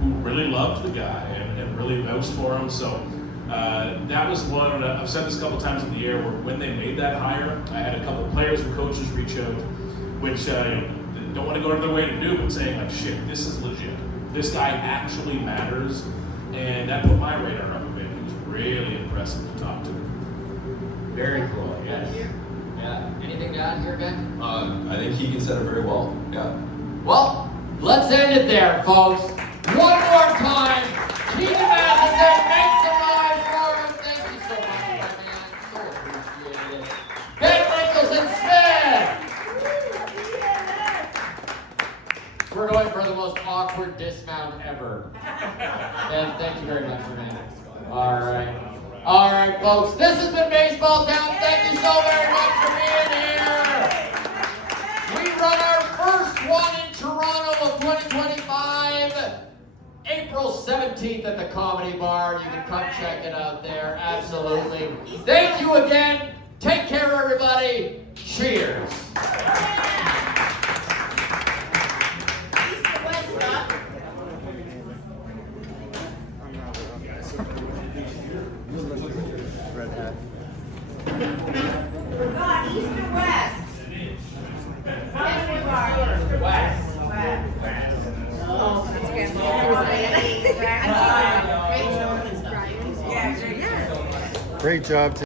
who really loved the guy and really vouched for him. So that was one, I've said this a couple times in the air, where when they made that hire, I had a couple of players and coaches reach out, which don't want to go out of their way to do, but saying like, shit, this is legit. This guy actually matters. And that put my radar up a bit. He was really impressive to talk to. Very cool, yes. Yeah. Anything to add here, Ben? I think Keegan said it very well. Yeah. Well, let's end it there, folks. One more time. Keegan Matheson, make some noise for him. Thank you so much, my man. So appreciate it. Ben Nicholson Smith. We're going for the most awkward dismount ever. Ben, thank you very much, man. All right. All right, folks. This has been Baseball Town. Thank you so very much for being here. We run our first one in Toronto of 2025, April 17th at the Comedy Bar. You can come check it out there. Absolutely. Thank you again. Take care, everybody. Cheers. East or west? West. Oh, that's good. Great job. Great job.